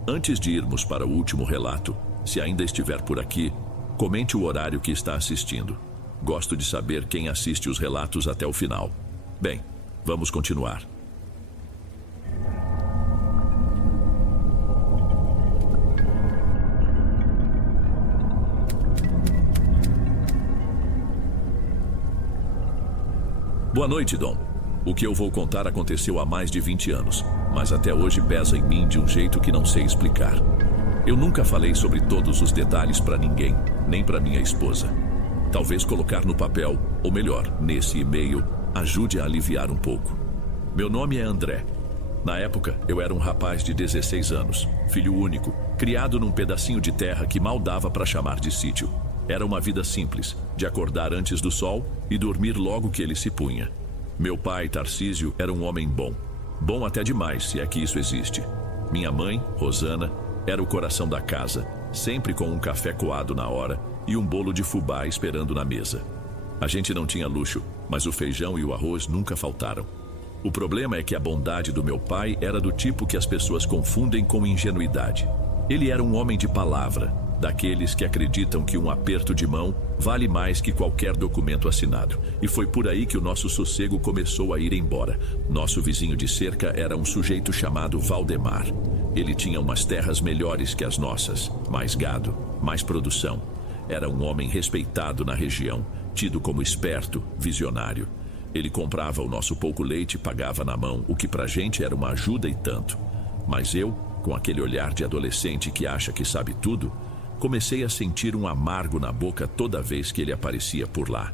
Antes de irmos para o último relato, se ainda estiver por aqui, comente o horário que está assistindo. Gosto de saber quem assiste os relatos até o final. Bem, vamos continuar. Boa noite, Dom. O que eu vou contar aconteceu há mais de 20 anos, mas até hoje pesa em mim de um jeito que não sei explicar. Eu nunca falei sobre todos os detalhes para ninguém, nem para minha esposa. Talvez colocar no papel, ou melhor, nesse e-mail, ajude a aliviar um pouco. Meu nome é André. Na época, eu era um rapaz de 16 anos, filho único, criado num pedacinho de terra que mal dava para chamar de sítio. Era uma vida simples, de acordar antes do sol e dormir logo que ele se punha. Meu pai, Tarcísio, era um homem bom. Bom até demais, se é que isso existe. Minha mãe, Rosana, era o coração da casa, sempre com um café coado na hora e um bolo de fubá esperando na mesa. A gente não tinha luxo, mas o feijão e o arroz nunca faltaram. O problema é que a bondade do meu pai era do tipo que as pessoas confundem com ingenuidade. Ele era um homem de palavra, daqueles que acreditam que um aperto de mão vale mais que qualquer documento assinado. E foi por aí que o nosso sossego começou a ir embora. Nosso vizinho de cerca era um sujeito chamado Valdemar. Ele tinha umas terras melhores que as nossas, mais gado, mais produção. Era um homem respeitado na região, tido como esperto, visionário. Ele comprava o nosso pouco leite e pagava na mão, o que pra gente era uma ajuda e tanto. Mas eu, com aquele olhar de adolescente que acha que sabe tudo, comecei a sentir um amargo na boca toda vez que ele aparecia por lá.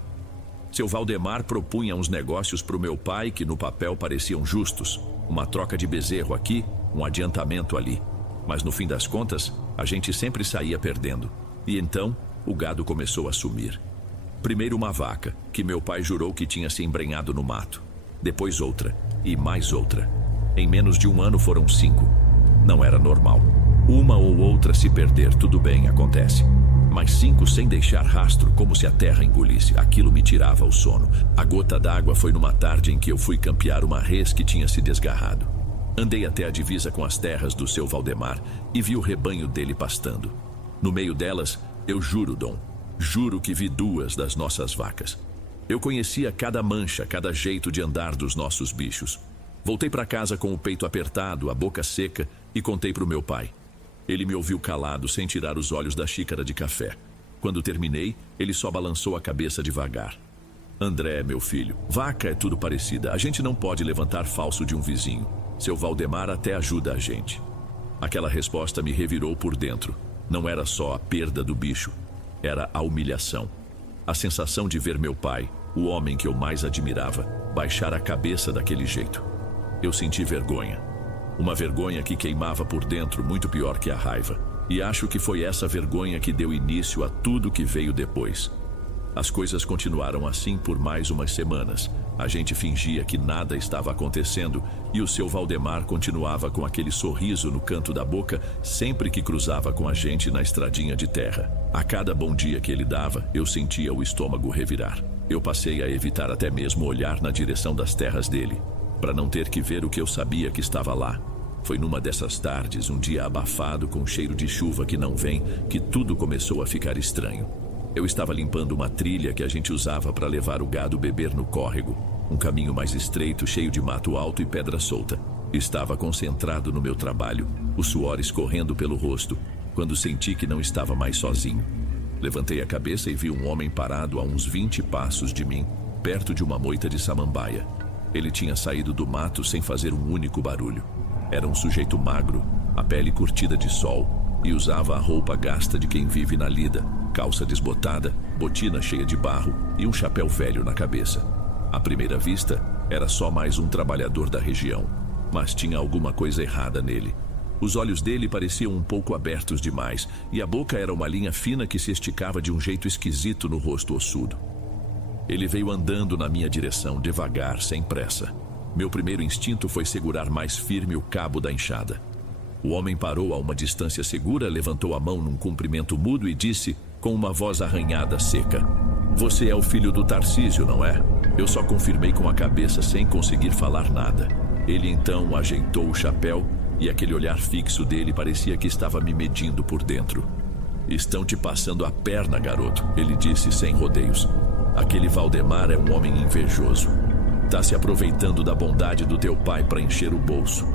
Seu Valdemar propunha uns negócios para o meu pai que no papel pareciam justos. Uma troca de bezerro aqui, um adiantamento ali. Mas no fim das contas, a gente sempre saía perdendo. E então, o gado começou a sumir. Primeiro uma vaca, que meu pai jurou que tinha se embrenhado no mato. Depois outra, e mais outra. Em menos de um ano foram 5. Não era normal. Uma ou outra se perder, tudo bem, acontece. Mas 5 sem deixar rastro, como se a terra engolisse. Aquilo me tirava o sono. A gota d'água foi numa tarde em que eu fui campear uma res que tinha se desgarrado. Andei até a divisa com as terras do seu Valdemar e vi o rebanho dele pastando. No meio delas, eu juro, Dom, juro que vi 2 das nossas vacas. Eu conhecia cada mancha, cada jeito de andar dos nossos bichos. Voltei para casa com o peito apertado, a boca seca, e contei para o meu pai. Ele me ouviu calado, sem tirar os olhos da xícara de café. Quando terminei, ele só balançou a cabeça devagar. André, meu filho, vaca é tudo parecida. A gente não pode levantar falso de um vizinho. Seu Valdemar até ajuda a gente. Aquela resposta me revirou por dentro. Não era só a perda do bicho, era a humilhação. A sensação de ver meu pai, o homem que eu mais admirava, baixar a cabeça daquele jeito. Eu senti vergonha. Uma vergonha que queimava por dentro, muito pior que a raiva. E acho que foi essa vergonha que deu início a tudo que veio depois. As coisas continuaram assim por mais umas semanas. A gente fingia que nada estava acontecendo e o seu Valdemar continuava com aquele sorriso no canto da boca sempre que cruzava com a gente na estradinha de terra. A cada bom dia que ele dava, eu sentia o estômago revirar. Eu passei a evitar até mesmo olhar na direção das terras dele, para não ter que ver o que eu sabia que estava lá. Foi numa dessas tardes, um dia abafado com cheiro de chuva que não vem, que tudo começou a ficar estranho. Eu estava limpando uma trilha que a gente usava para levar o gado beber no córrego. Um caminho mais estreito, cheio de mato alto e pedra solta. Estava concentrado no meu trabalho, o suor escorrendo pelo rosto, quando senti que não estava mais sozinho. Levantei a cabeça e vi um homem parado a uns 20 passos de mim, perto de uma moita de samambaia. Ele tinha saído do mato sem fazer um único barulho. Era um sujeito magro, a pele curtida de sol, e usava a roupa gasta de quem vive na lida. Calça desbotada, botina cheia de barro e um chapéu velho na cabeça. À primeira vista, era só mais um trabalhador da região, mas tinha alguma coisa errada nele. Os olhos dele pareciam um pouco abertos demais e a boca era uma linha fina que se esticava de um jeito esquisito no rosto ossudo. Ele veio andando na minha direção, devagar, sem pressa. Meu primeiro instinto foi segurar mais firme o cabo da enxada. O homem parou a uma distância segura, levantou a mão num cumprimento mudo e disse, com uma voz arranhada, seca: "Você é o filho do Tarcísio, não é?" Eu só confirmei com a cabeça sem conseguir falar nada. Ele então ajeitou o chapéu e aquele olhar fixo dele parecia que estava me medindo por dentro. "Estão te passando a perna, garoto", ele disse sem rodeios. "Aquele Valdemar é um homem invejoso. Tá se aproveitando da bondade do teu pai para encher o bolso."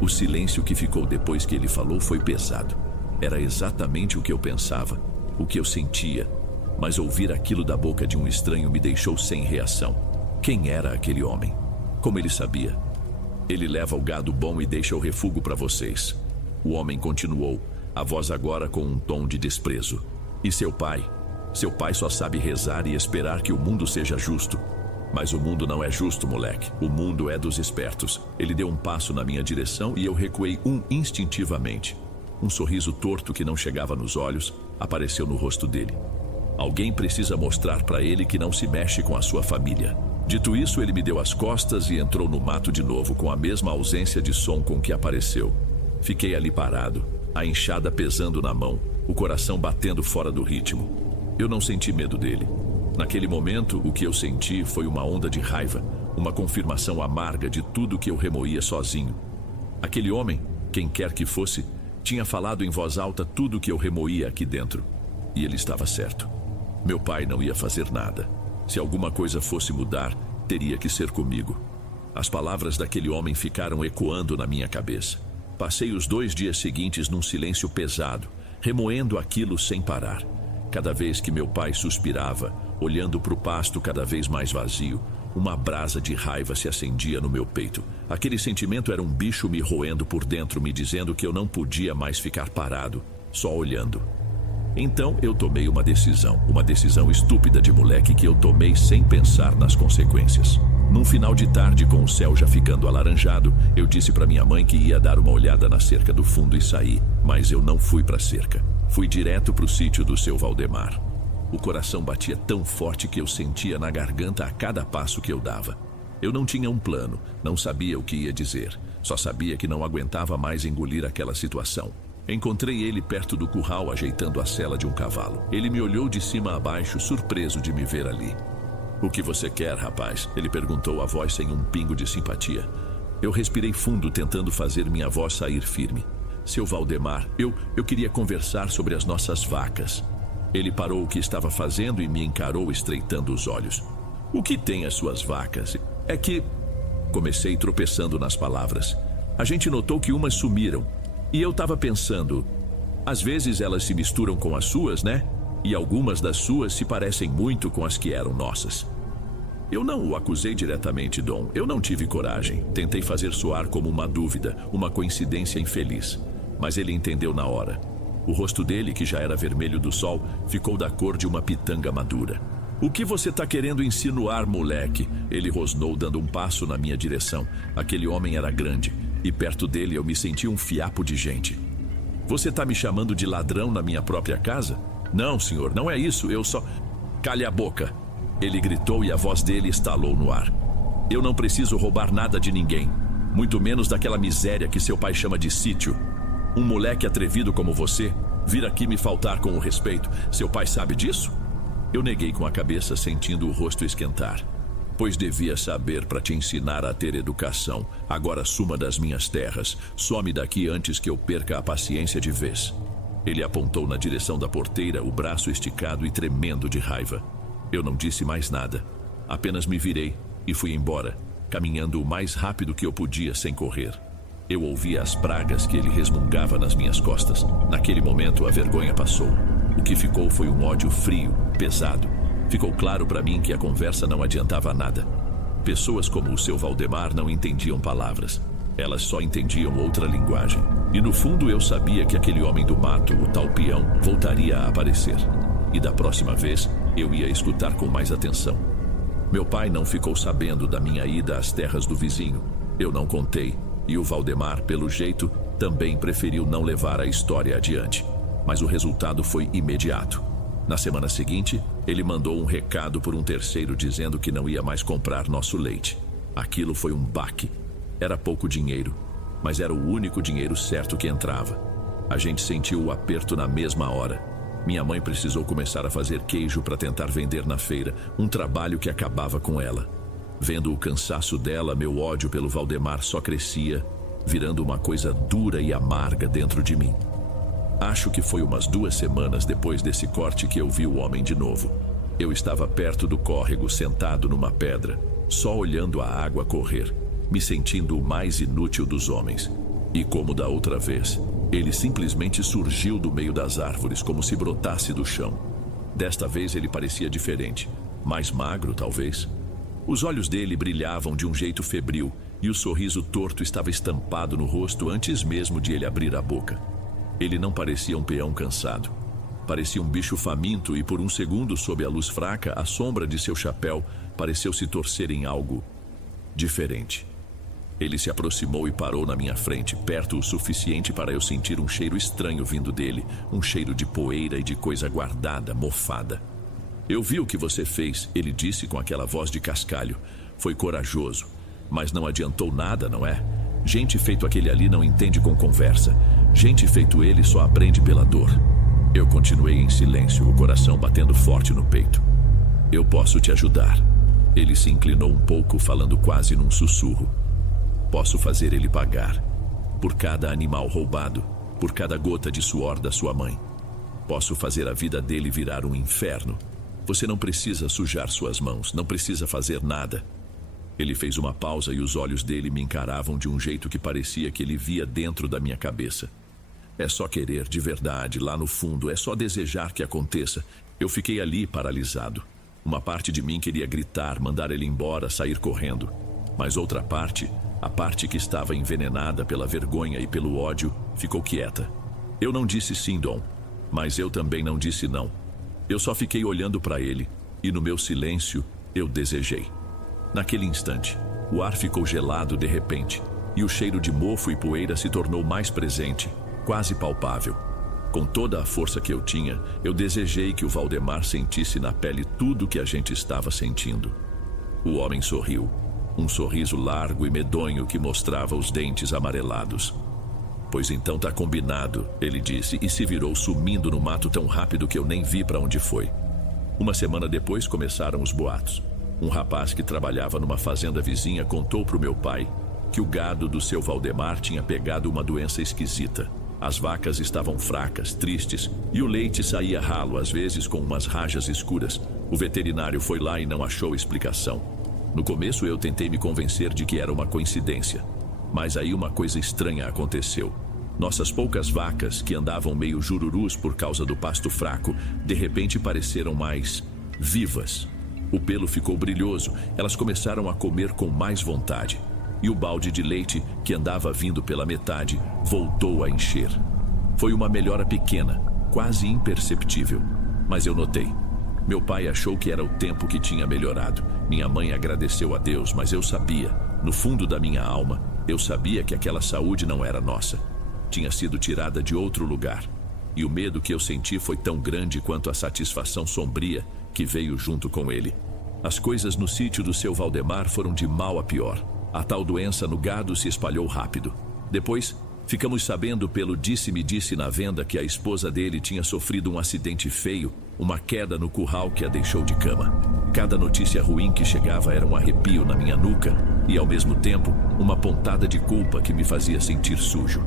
O silêncio que ficou depois que ele falou foi pesado. Era exatamente o que eu pensava, o que eu sentia, mas ouvir aquilo da boca de um estranho me deixou sem reação. Quem era aquele homem? Como ele sabia? "Ele leva o gado bom e deixa o refúgio para vocês." O homem continuou, a voz agora com um tom de desprezo. "E seu pai? Seu pai só sabe rezar e esperar que o mundo seja justo." "Mas o mundo não é justo, moleque. O mundo é dos espertos." Ele deu um passo na minha direção e eu recuei instintivamente. Um sorriso torto que não chegava nos olhos apareceu no rosto dele. "Alguém precisa mostrar para ele que não se mexe com a sua família." Dito isso, ele me deu as costas e entrou no mato de novo com a mesma ausência de som com que apareceu. Fiquei ali parado, a enxada pesando na mão, o coração batendo fora do ritmo. Eu não senti medo dele. Naquele momento, o que eu senti foi uma onda de raiva, uma confirmação amarga de tudo que eu remoía sozinho. Aquele homem, quem quer que fosse, tinha falado em voz alta tudo o que eu remoía aqui dentro. E ele estava certo. Meu pai não ia fazer nada. Se alguma coisa fosse mudar, teria que ser comigo. As palavras daquele homem ficaram ecoando na minha cabeça. Passei os 2 dias seguintes num silêncio pesado, remoendo aquilo sem parar. Cada vez que meu pai suspirava, olhando para o pasto cada vez mais vazio, uma brasa de raiva se acendia no meu peito. Aquele sentimento era um bicho me roendo por dentro, me dizendo que eu não podia mais ficar parado, só olhando. Então eu tomei uma decisão estúpida de moleque que eu tomei sem pensar nas consequências. Num final de tarde, com o céu já ficando alaranjado, eu disse para minha mãe que ia dar uma olhada na cerca do fundo e saí, mas eu não fui para a cerca. Fui direto para o sítio do seu Valdemar. O coração batia tão forte que eu sentia na garganta a cada passo que eu dava. Eu não tinha um plano, não sabia o que ia dizer, só sabia que não aguentava mais engolir aquela situação. Encontrei ele perto do curral ajeitando a sela de um cavalo. Ele me olhou de cima a baixo, surpreso de me ver ali. "O que você quer, rapaz?" ele perguntou, a voz sem um pingo de simpatia. Eu respirei fundo, tentando fazer minha voz sair firme. "Seu Valdemar, eu queria conversar sobre as nossas vacas." Ele parou o que estava fazendo e me encarou estreitando os olhos. O que tem as suas vacas? É que... Comecei tropeçando nas palavras. A gente notou que umas sumiram. E eu tava pensando... Às vezes elas se misturam com as suas, né? E algumas das suas se parecem muito com as que eram nossas. Eu não o acusei diretamente, Dom. Eu não tive coragem. Tentei fazer soar como uma dúvida, uma coincidência infeliz. Mas ele entendeu na hora. O rosto dele, que já era vermelho do sol, ficou da cor de uma pitanga madura. O que você tá querendo insinuar, moleque? Ele rosnou, dando um passo na minha direção. Aquele homem era grande, e perto dele eu me senti um fiapo de gente. Você tá me chamando de ladrão na minha própria casa? Não, senhor, não é isso, eu só... Calhe a boca! Ele gritou e a voz dele estalou no ar. Eu não preciso roubar nada de ninguém, muito menos daquela miséria que seu pai chama de sítio. Um moleque atrevido como você vir aqui me faltar com o respeito. Seu pai sabe disso? Eu neguei com a cabeça, sentindo o rosto esquentar. Pois devia saber para te ensinar a ter educação. Agora suma das minhas terras. Some daqui antes que eu perca a paciência de vez. Ele apontou na direção da porteira, o braço esticado e tremendo de raiva. Eu não disse mais nada. Apenas me virei e fui embora, caminhando o mais rápido que eu podia sem correr. Eu ouvia as pragas que ele resmungava nas minhas costas. Naquele momento, a vergonha passou. O que ficou foi um ódio frio, pesado. Ficou claro para mim que a conversa não adiantava nada. Pessoas como o seu Valdemar não entendiam palavras. Elas só entendiam outra linguagem. E no fundo eu sabia que aquele homem do mato, o tal peão, voltaria a aparecer. E da próxima vez, eu ia escutar com mais atenção. Meu pai não ficou sabendo da minha ida às terras do vizinho. Eu não contei. E o Valdemar, pelo jeito, também preferiu não levar a história adiante. Mas o resultado foi imediato. Na semana seguinte, ele mandou um recado por um terceiro dizendo que não ia mais comprar nosso leite. Aquilo foi um baque. Era pouco dinheiro, mas era o único dinheiro certo que entrava. A gente sentiu o aperto na mesma hora. Minha mãe precisou começar a fazer queijo para tentar vender na feira, um trabalho que acabava com ela. Vendo o cansaço dela, meu ódio pelo Valdemar só crescia, virando uma coisa dura e amarga dentro de mim. Acho que foi umas 2 semanas depois desse corte que eu vi o homem de novo. Eu estava perto do córrego, sentado numa pedra, só olhando a água correr, me sentindo o mais inútil dos homens. E como da outra vez, ele simplesmente surgiu do meio das árvores, como se brotasse do chão. Desta vez ele parecia diferente, mais magro talvez. Os olhos dele brilhavam de um jeito febril e o sorriso torto estava estampado no rosto antes mesmo de ele abrir a boca. Ele não parecia um peão cansado. Parecia um bicho faminto e por um segundo, sob a luz fraca, a sombra de seu chapéu pareceu se torcer em algo diferente. Ele se aproximou e parou na minha frente, perto o suficiente para eu sentir um cheiro estranho vindo dele, um cheiro de poeira e de coisa guardada, mofada. Eu vi o que você fez, ele disse com aquela voz de cascalho. Foi corajoso, mas não adiantou nada, não é? Gente feito aquele ali não entende com conversa. Gente feito ele só aprende pela dor. Eu continuei em silêncio, o coração batendo forte no peito. Eu posso te ajudar. Ele se inclinou um pouco, falando quase num sussurro. Posso fazer ele pagar. Por cada animal roubado, por cada gota de suor da sua mãe. Posso fazer a vida dele virar um inferno. Você não precisa sujar suas mãos, não precisa fazer nada. Ele fez uma pausa e os olhos dele me encaravam de um jeito que parecia que ele via dentro da minha cabeça. É só querer de verdade, lá no fundo, é só desejar que aconteça. Eu fiquei ali paralisado. Uma parte de mim queria gritar, mandar ele embora, sair correndo. Mas outra parte, a parte que estava envenenada pela vergonha e pelo ódio, ficou quieta. Eu não disse sim, Dom, mas eu também não disse não. Eu só fiquei olhando para ele, e no meu silêncio, eu desejei. Naquele instante, o ar ficou gelado de repente, e o cheiro de mofo e poeira se tornou mais presente, quase palpável. Com toda a força que eu tinha, eu desejei que o Valdemar sentisse na pele tudo que a gente estava sentindo. O homem sorriu, um sorriso largo e medonho que mostrava os dentes amarelados. Pois então tá combinado, ele disse, e se virou sumindo no mato tão rápido que eu nem vi para onde foi. Uma semana depois começaram os boatos. Um rapaz que trabalhava numa fazenda vizinha contou pro meu pai que o gado do seu Valdemar tinha pegado uma doença esquisita. As vacas estavam fracas, tristes, e o leite saía ralo, às vezes com umas rajas escuras. O veterinário foi lá e não achou explicação. No começo eu tentei me convencer de que era uma coincidência. Mas aí uma coisa estranha aconteceu. Nossas poucas vacas, que andavam meio jururus por causa do pasto fraco, de repente pareceram mais vivas. O pelo ficou brilhoso, elas começaram a comer com mais vontade. E o balde de leite, que andava vindo pela metade, voltou a encher. Foi uma melhora pequena, quase imperceptível. Mas eu notei. Meu pai achou que era o tempo que tinha melhorado. Minha mãe agradeceu a Deus, mas eu sabia, no fundo da minha alma, eu sabia que aquela saúde não era nossa. Tinha sido tirada de outro lugar. E o medo que eu senti foi tão grande quanto a satisfação sombria que veio junto com ele. As coisas no sítio do seu Valdemar foram de mal a pior. A tal doença no gado se espalhou rápido. Depois, ficamos sabendo pelo disse-me-disse na venda que a esposa dele tinha sofrido um acidente feio, uma queda no curral que a deixou de cama. Cada notícia ruim que chegava era um arrepio na minha nuca e, ao mesmo tempo, uma pontada de culpa que me fazia sentir sujo.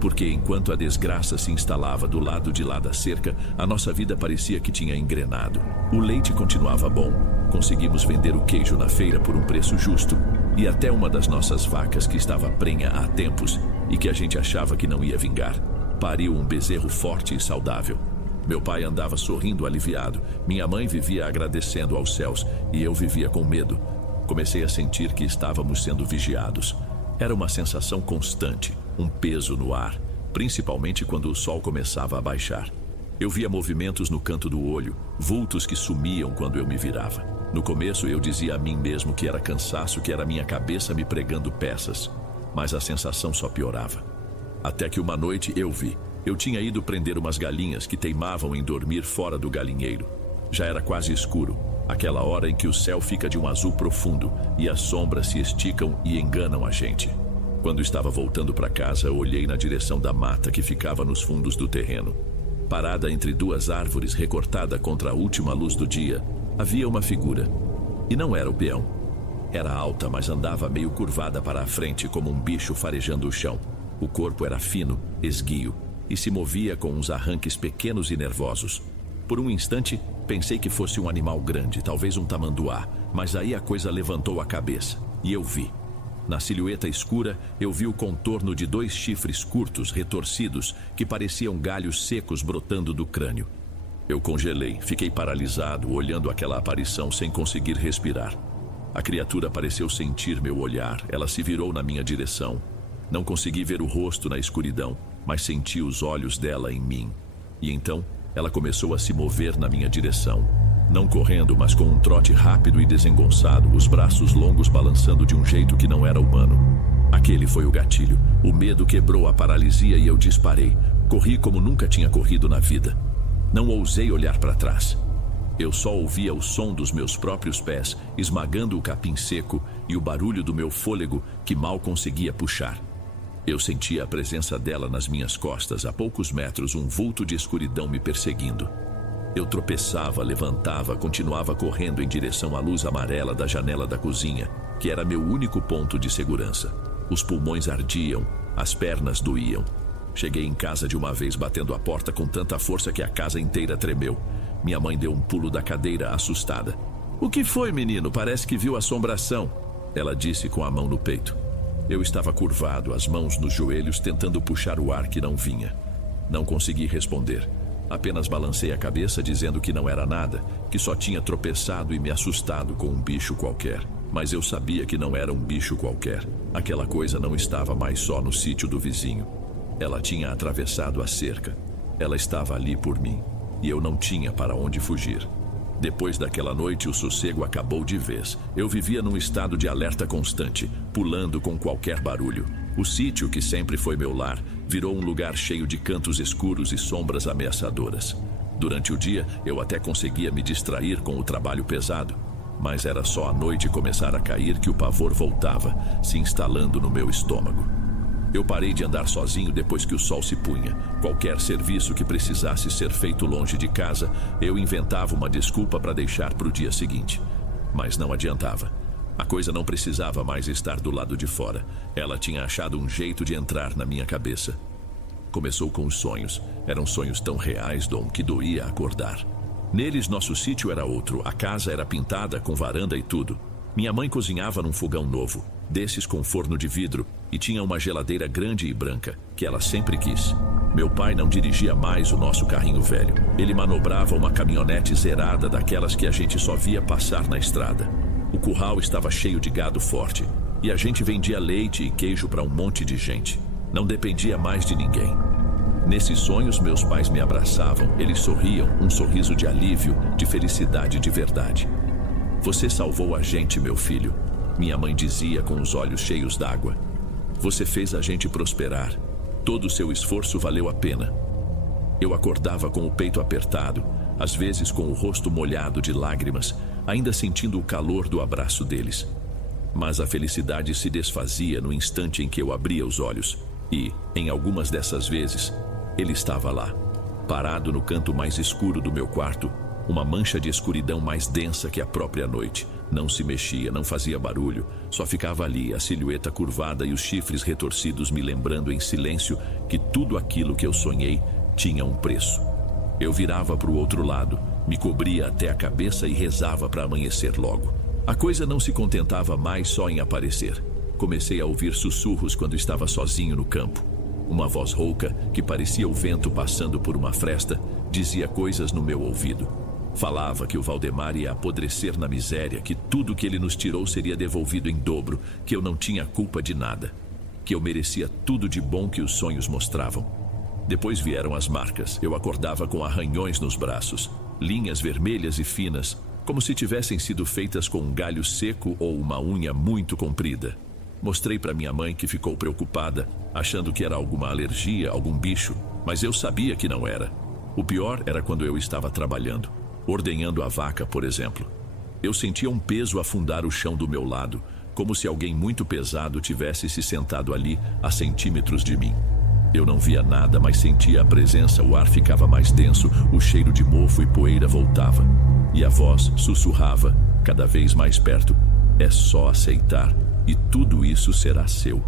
Porque enquanto a desgraça se instalava do lado de lá da cerca, a nossa vida parecia que tinha engrenado. O leite continuava bom, conseguimos vender o queijo na feira por um preço justo, e até uma das nossas vacas que estava prenha há tempos e que a gente achava que não ia vingar, pariu um bezerro forte e saudável. Meu pai andava sorrindo aliviado, minha mãe vivia agradecendo aos céus e eu vivia com medo. Comecei a sentir que estávamos sendo vigiados. Era uma sensação constante, um peso no ar, principalmente quando o sol começava a baixar. Eu via movimentos no canto do olho, vultos que sumiam quando eu me virava. No começo eu dizia a mim mesmo que era cansaço, que era minha cabeça me pregando peças, mas a sensação só piorava. Até que uma noite eu vi. Eu tinha ido prender umas galinhas que teimavam em dormir fora do galinheiro. Já era quase escuro, aquela hora em que o céu fica de um azul profundo e as sombras se esticam e enganam a gente. Quando estava voltando para casa, olhei na direção da mata que ficava nos fundos do terreno. Parada entre duas árvores, recortada contra a última luz do dia, havia uma figura. E não era o peão. Era alta, mas andava meio curvada para a frente como um bicho farejando o chão. O corpo era fino, esguio, e se movia com uns arranques pequenos e nervosos. Por um instante, pensei que fosse um animal grande, talvez um tamanduá, mas aí a coisa levantou a cabeça, e eu vi. Na silhueta escura, eu vi o contorno de dois chifres curtos, retorcidos, que pareciam galhos secos brotando do crânio. Eu congelei, fiquei paralisado, olhando aquela aparição sem conseguir respirar. A criatura pareceu sentir meu olhar, ela se virou na minha direção. Não consegui ver o rosto na escuridão, mas senti os olhos dela em mim. E então, ela começou a se mover na minha direção. Não correndo, mas com um trote rápido e desengonçado, os braços longos balançando de um jeito que não era humano. Aquele foi o gatilho. O medo quebrou a paralisia e eu disparei. Corri como nunca tinha corrido na vida. Não ousei olhar para trás. Eu só ouvia o som dos meus próprios pés esmagando o capim seco e o barulho do meu fôlego que mal conseguia puxar. Eu sentia a presença dela nas minhas costas, a poucos metros, um vulto de escuridão me perseguindo. Eu tropeçava, levantava, continuava correndo em direção à luz amarela da janela da cozinha, que era meu único ponto de segurança. Os pulmões ardiam, as pernas doíam. Cheguei em casa de uma vez batendo a porta com tanta força que a casa inteira tremeu. Minha mãe deu um pulo da cadeira, assustada. "O que foi, menino? Parece que viu assombração", ela disse com a mão no peito. Eu estava curvado, as mãos nos joelhos, tentando puxar o ar que não vinha. Não consegui responder. Apenas balancei a cabeça dizendo que não era nada, que só tinha tropeçado e me assustado com um bicho qualquer. Mas eu sabia que não era um bicho qualquer. Aquela coisa não estava mais só no sítio do vizinho. Ela tinha atravessado a cerca. Ela estava ali por mim. E eu não tinha para onde fugir. Depois daquela noite, o sossego acabou de vez. Eu vivia num estado de alerta constante, pulando com qualquer barulho. O sítio, que sempre foi meu lar, virou um lugar cheio de cantos escuros e sombras ameaçadoras. Durante o dia, eu até conseguia me distrair com o trabalho pesado, mas era só à noite começar a cair que o pavor voltava, se instalando no meu estômago. Eu parei de andar sozinho depois que o sol se punha. Qualquer serviço que precisasse ser feito longe de casa, eu inventava uma desculpa para deixar para o dia seguinte. Mas não adiantava. A coisa não precisava mais estar do lado de fora. Ela tinha achado um jeito de entrar na minha cabeça. Começou com os sonhos. Eram sonhos tão reais, Dom, que doía acordar. Neles, nosso sítio era outro. A casa era pintada com varanda e tudo. Minha mãe cozinhava num fogão novo, desses com forno de vidro, e tinha uma geladeira grande e branca, que ela sempre quis. Meu pai não dirigia mais o nosso carrinho velho. Ele manobrava uma caminhonete zerada, daquelas que a gente só via passar na estrada. O curral estava cheio de gado forte, e a gente vendia leite e queijo para um monte de gente. Não dependia mais de ninguém. Nesses sonhos, meus pais me abraçavam. Eles sorriam, um sorriso de alívio, de felicidade de verdade. Você salvou a gente, meu filho, minha mãe dizia com os olhos cheios d'água. Você fez a gente prosperar. Todo o seu esforço valeu a pena. Eu acordava com o peito apertado, às vezes com o rosto molhado de lágrimas, ainda sentindo o calor do abraço deles. Mas a felicidade se desfazia no instante em que eu abria os olhos. E, em algumas dessas vezes, ele estava lá, parado no canto mais escuro do meu quarto, uma mancha de escuridão mais densa que a própria noite. Não se mexia, não fazia barulho, só ficava ali, a silhueta curvada e os chifres retorcidos me lembrando em silêncio que tudo aquilo que eu sonhei tinha um preço. Eu virava para o outro lado, me cobria até a cabeça e rezava para amanhecer logo. A coisa não se contentava mais só em aparecer. Comecei a ouvir sussurros quando estava sozinho no campo. Uma voz rouca, que parecia o vento passando por uma fresta, dizia coisas no meu ouvido. Falava que o Valdemar ia apodrecer na miséria, que tudo que ele nos tirou seria devolvido em dobro, que eu não tinha culpa de nada, que eu merecia tudo de bom que os sonhos mostravam. Depois vieram as marcas. Eu acordava com arranhões nos braços, linhas vermelhas e finas, como se tivessem sido feitas com um galho seco ou uma unha muito comprida. Mostrei para minha mãe, que ficou preocupada, achando que era alguma alergia, algum bicho, mas eu sabia que não era. O pior era quando eu estava trabalhando, ordenhando a vaca, por exemplo. Eu sentia um peso afundar o chão do meu lado, como se alguém muito pesado tivesse se sentado ali a centímetros de mim. Eu não via nada, mas sentia a presença. O ar ficava mais denso, o cheiro de mofo e poeira voltava. E a voz sussurrava, cada vez mais perto: é só aceitar, e tudo isso será seu.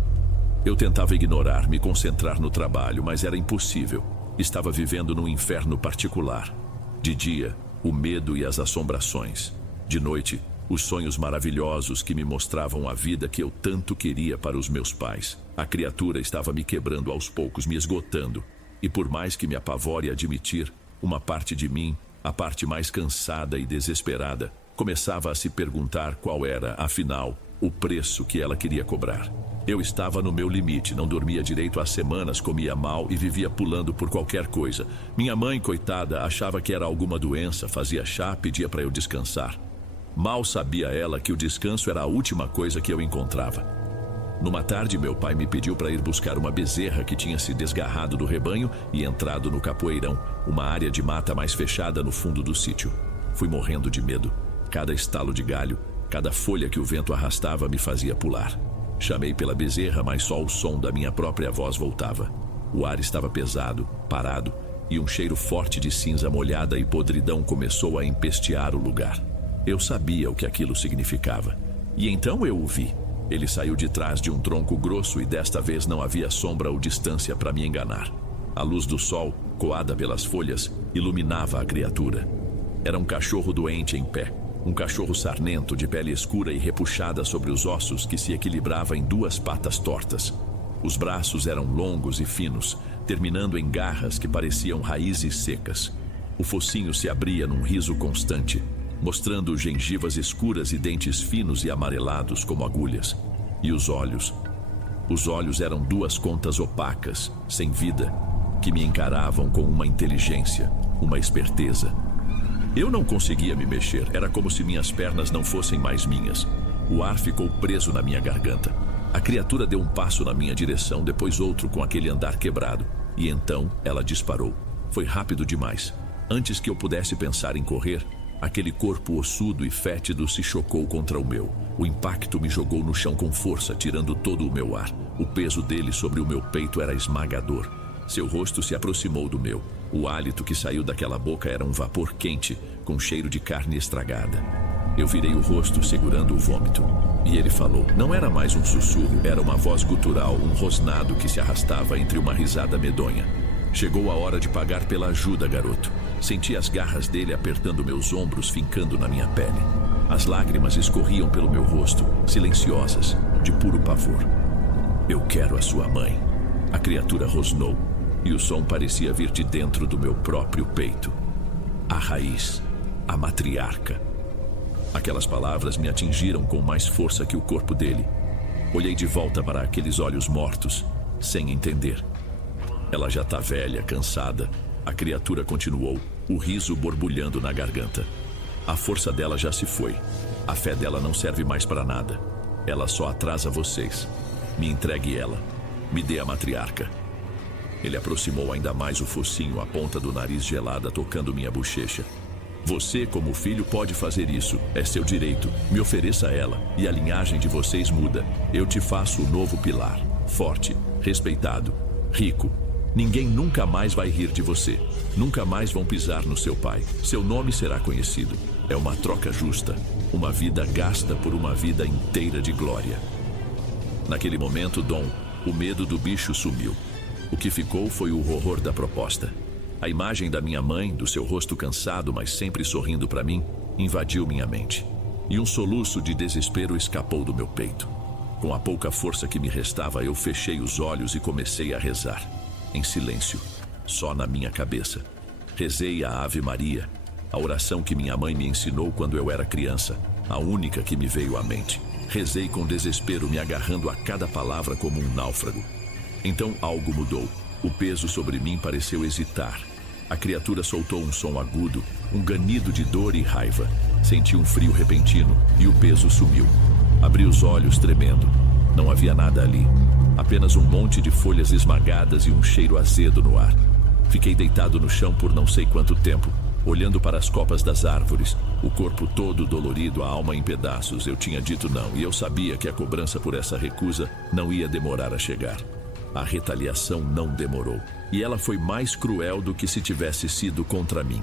Eu tentava ignorar, me concentrar no trabalho, mas era impossível. Estava vivendo num inferno particular. De dia, o medo e as assombrações. De noite, os sonhos maravilhosos que me mostravam a vida que eu tanto queria para os meus pais. A criatura estava me quebrando aos poucos, me esgotando. E por mais que me apavore admitir, uma parte de mim, a parte mais cansada e desesperada, começava a se perguntar qual era, afinal, o preço que ela queria cobrar. Eu estava no meu limite, não dormia direito há semanas, comia mal e vivia pulando por qualquer coisa. Minha mãe, coitada, achava que era alguma doença, fazia chá, pedia para eu descansar. Mal sabia ela que o descanso era a última coisa que eu encontrava. Numa tarde, meu pai me pediu para ir buscar uma bezerra que tinha se desgarrado do rebanho e entrado no capoeirão, uma área de mata mais fechada no fundo do sítio. Fui morrendo de medo. Cada estalo de galho, cada folha que o vento arrastava me fazia pular. Chamei pela bezerra, mas só o som da minha própria voz voltava. O ar estava pesado, parado, e um cheiro forte de cinza molhada e podridão começou a empestear o lugar. Eu sabia o que aquilo significava. E então eu o vi. Ele saiu de trás de um tronco grosso e desta vez não havia sombra ou distância para me enganar. A luz do sol, coada pelas folhas, iluminava a criatura. Era um cachorro doente em pé. Um cachorro sarnento, de pele escura e repuxada sobre os ossos, que se equilibrava em duas patas tortas. Os braços eram longos e finos, terminando em garras que pareciam raízes secas. O focinho se abria num riso constante, mostrando gengivas escuras e dentes finos e amarelados como agulhas. E os olhos? Os olhos eram duas contas opacas, sem vida, que me encaravam com uma inteligência, uma esperteza. Eu não conseguia me mexer, era como se minhas pernas não fossem mais minhas. O ar ficou preso na minha garganta. A criatura deu um passo na minha direção, depois outro com aquele andar quebrado. E então ela disparou. Foi rápido demais. Antes que eu pudesse pensar em correr, aquele corpo ossudo e fétido se chocou contra o meu. O impacto me jogou no chão com força, tirando todo o meu ar. O peso dele sobre o meu peito era esmagador. Seu rosto se aproximou do meu. O hálito que saiu daquela boca era um vapor quente, com cheiro de carne estragada. Eu virei o rosto, segurando o vômito. E ele falou. Não era mais um sussurro, era uma voz gutural, um rosnado que se arrastava entre uma risada medonha. Chegou a hora de pagar pela ajuda, garoto. Senti as garras dele apertando meus ombros, fincando na minha pele. As lágrimas escorriam pelo meu rosto, silenciosas, de puro pavor. Eu quero a sua mãe. A criatura rosnou, e o som parecia vir de dentro do meu próprio peito. A raiz, a matriarca. Aquelas palavras me atingiram com mais força que o corpo dele. Olhei de volta para aqueles olhos mortos, sem entender. Ela já tá velha, cansada. A criatura continuou, o riso borbulhando na garganta. A força dela já se foi. A fé dela não serve mais para nada. Ela só atrasa vocês. Me entregue ela. Me dê a matriarca. Ele aproximou ainda mais o focinho, a ponta do nariz gelada tocando minha bochecha. Você, como filho, pode fazer isso. É seu direito. Me ofereça ela, e a linhagem de vocês muda. Eu te faço o novo pilar. Forte, respeitado, rico. Ninguém nunca mais vai rir de você. Nunca mais vão pisar no seu pai. Seu nome será conhecido. É uma troca justa. Uma vida gasta por uma vida inteira de glória. Naquele momento, Dom, o medo do bicho sumiu. O que ficou foi o horror da proposta. A imagem da minha mãe, do seu rosto cansado, mas sempre sorrindo para mim, invadiu minha mente. E um soluço de desespero escapou do meu peito. Com a pouca força que me restava, eu fechei os olhos e comecei a rezar. Em silêncio, só na minha cabeça. Rezei a Ave Maria, a oração que minha mãe me ensinou quando eu era criança, a única que me veio à mente. Rezei com desespero, me agarrando a cada palavra como um náufrago. Então algo mudou. O peso sobre mim pareceu hesitar. A criatura soltou um som agudo, um ganido de dor e raiva. Senti um frio repentino e o peso sumiu. Abri os olhos tremendo. Não havia nada ali. Apenas um monte de folhas esmagadas e um cheiro azedo no ar. Fiquei deitado no chão por não sei quanto tempo, olhando para as copas das árvores, o corpo todo dolorido, a alma em pedaços. Eu tinha dito não, e eu sabia que a cobrança por essa recusa não ia demorar a chegar. A retaliação não demorou, e ela foi mais cruel do que se tivesse sido contra mim.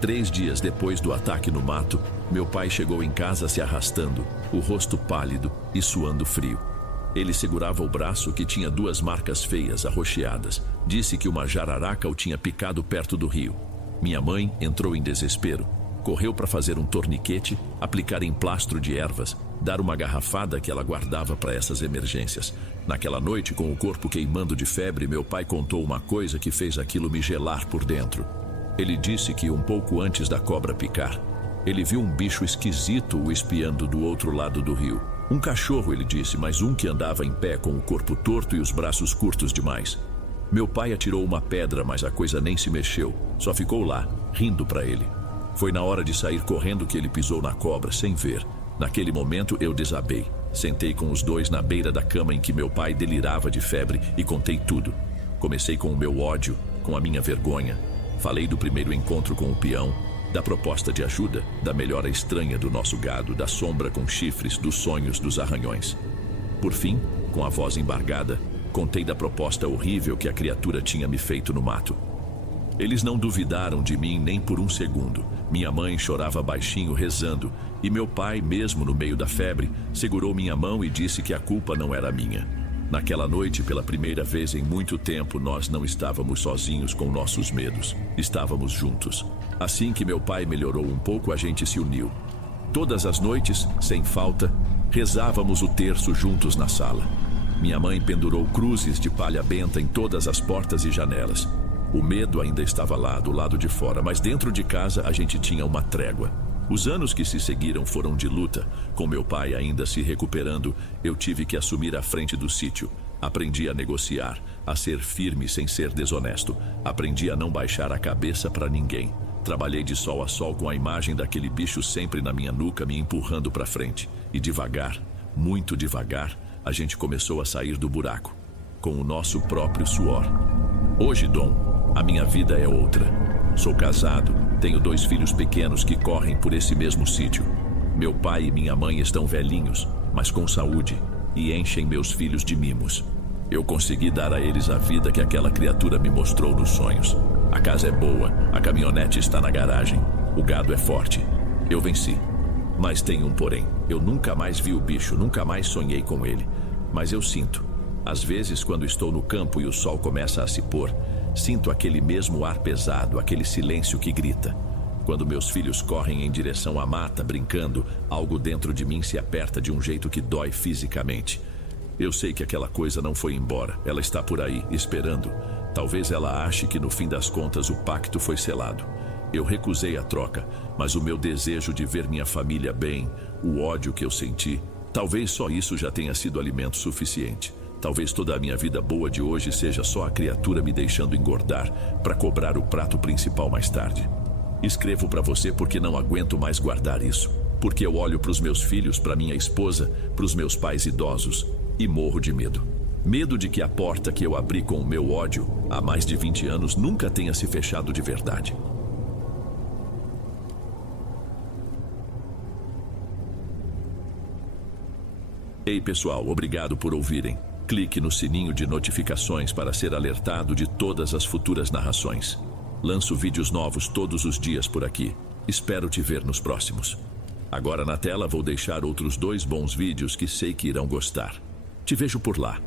3 dias depois do ataque no mato, meu pai chegou em casa se arrastando, o rosto pálido e suando frio. Ele segurava o braço que tinha 2 marcas feias, arroxeadas. Disse que uma jararaca o tinha picado perto do rio. Minha mãe entrou em desespero. Correu para fazer um torniquete, aplicar emplastro de ervas, dar uma garrafada que ela guardava para essas emergências. Naquela noite, com o corpo queimando de febre, meu pai contou uma coisa que fez aquilo me gelar por dentro. Ele disse que um pouco antes da cobra picar, ele viu um bicho esquisito o espiando do outro lado do rio. Um cachorro, ele disse, mas um que andava em pé com o corpo torto e os braços curtos demais. Meu pai atirou uma pedra, mas a coisa nem se mexeu, só ficou lá, rindo para ele. Foi na hora de sair correndo que ele pisou na cobra, sem ver. Naquele momento eu desabei. Sentei com os 2 na beira da cama em que meu pai delirava de febre e contei tudo. Comecei com o meu ódio, com a minha vergonha. Falei do primeiro encontro com o peão, da proposta de ajuda, da melhora estranha do nosso gado, da sombra com chifres, dos sonhos, dos arranhões. Por fim, com a voz embargada, contei da proposta horrível que a criatura tinha me feito no mato. Eles não duvidaram de mim nem por um segundo. Minha mãe chorava baixinho, rezando, e meu pai, mesmo no meio da febre, segurou minha mão e disse que a culpa não era minha. Naquela noite, pela primeira vez em muito tempo, nós não estávamos sozinhos com nossos medos. Estávamos juntos. Assim que meu pai melhorou um pouco, a gente se uniu. Todas as noites, sem falta, rezávamos o terço juntos na sala. Minha mãe pendurou cruzes de palha benta em todas as portas e janelas. O medo ainda estava lá, do lado de fora, mas dentro de casa a gente tinha uma trégua. Os anos que se seguiram foram de luta. Com meu pai ainda se recuperando, eu tive que assumir a frente do sítio. Aprendi a negociar, a ser firme sem ser desonesto. Aprendi a não baixar a cabeça para ninguém. Trabalhei de sol a sol com a imagem daquele bicho sempre na minha nuca, me empurrando para frente. E devagar, muito devagar, a gente começou a sair do buraco, com o nosso próprio suor. Hoje, Dom, a minha vida é outra. Sou casado, tenho 2 filhos pequenos que correm por esse mesmo sítio. Meu pai e minha mãe estão velhinhos, mas com saúde, e enchem meus filhos de mimos. Eu consegui dar a eles a vida que aquela criatura me mostrou nos sonhos. A casa é boa, a caminhonete está na garagem, o gado é forte. Eu venci. Mas tem um porém. Eu nunca mais vi o bicho, nunca mais sonhei com ele. Mas eu sinto. Às vezes, quando estou no campo e o sol começa a se pôr, Sinto aquele mesmo ar pesado, aquele silêncio que grita. Quando meus filhos correm em direção à mata, brincando, algo dentro de mim se aperta de um jeito que dói fisicamente. Eu sei que aquela coisa não foi embora, ela está por aí, esperando. Talvez ela ache que no fim das contas o pacto foi selado. Eu recusei a troca, mas o meu desejo de ver minha família bem, o ódio que eu senti, talvez só isso já tenha sido alimento suficiente. Talvez toda a minha vida boa de hoje seja só a criatura me deixando engordar para cobrar o prato principal mais tarde. Escrevo para você porque não aguento mais guardar isso. Porque eu olho para os meus filhos, para minha esposa, para os meus pais idosos e morro de medo. Medo de que a porta que eu abri com o meu ódio há mais de 20 anos nunca tenha se fechado de verdade. Ei pessoal, obrigado por ouvirem. Clique no sininho de notificações para ser alertado de todas as futuras narrações. Lanço vídeos novos todos os dias por aqui. Espero te ver nos próximos. Agora na tela vou deixar outros 2 bons vídeos que sei que irão gostar. Te vejo por lá.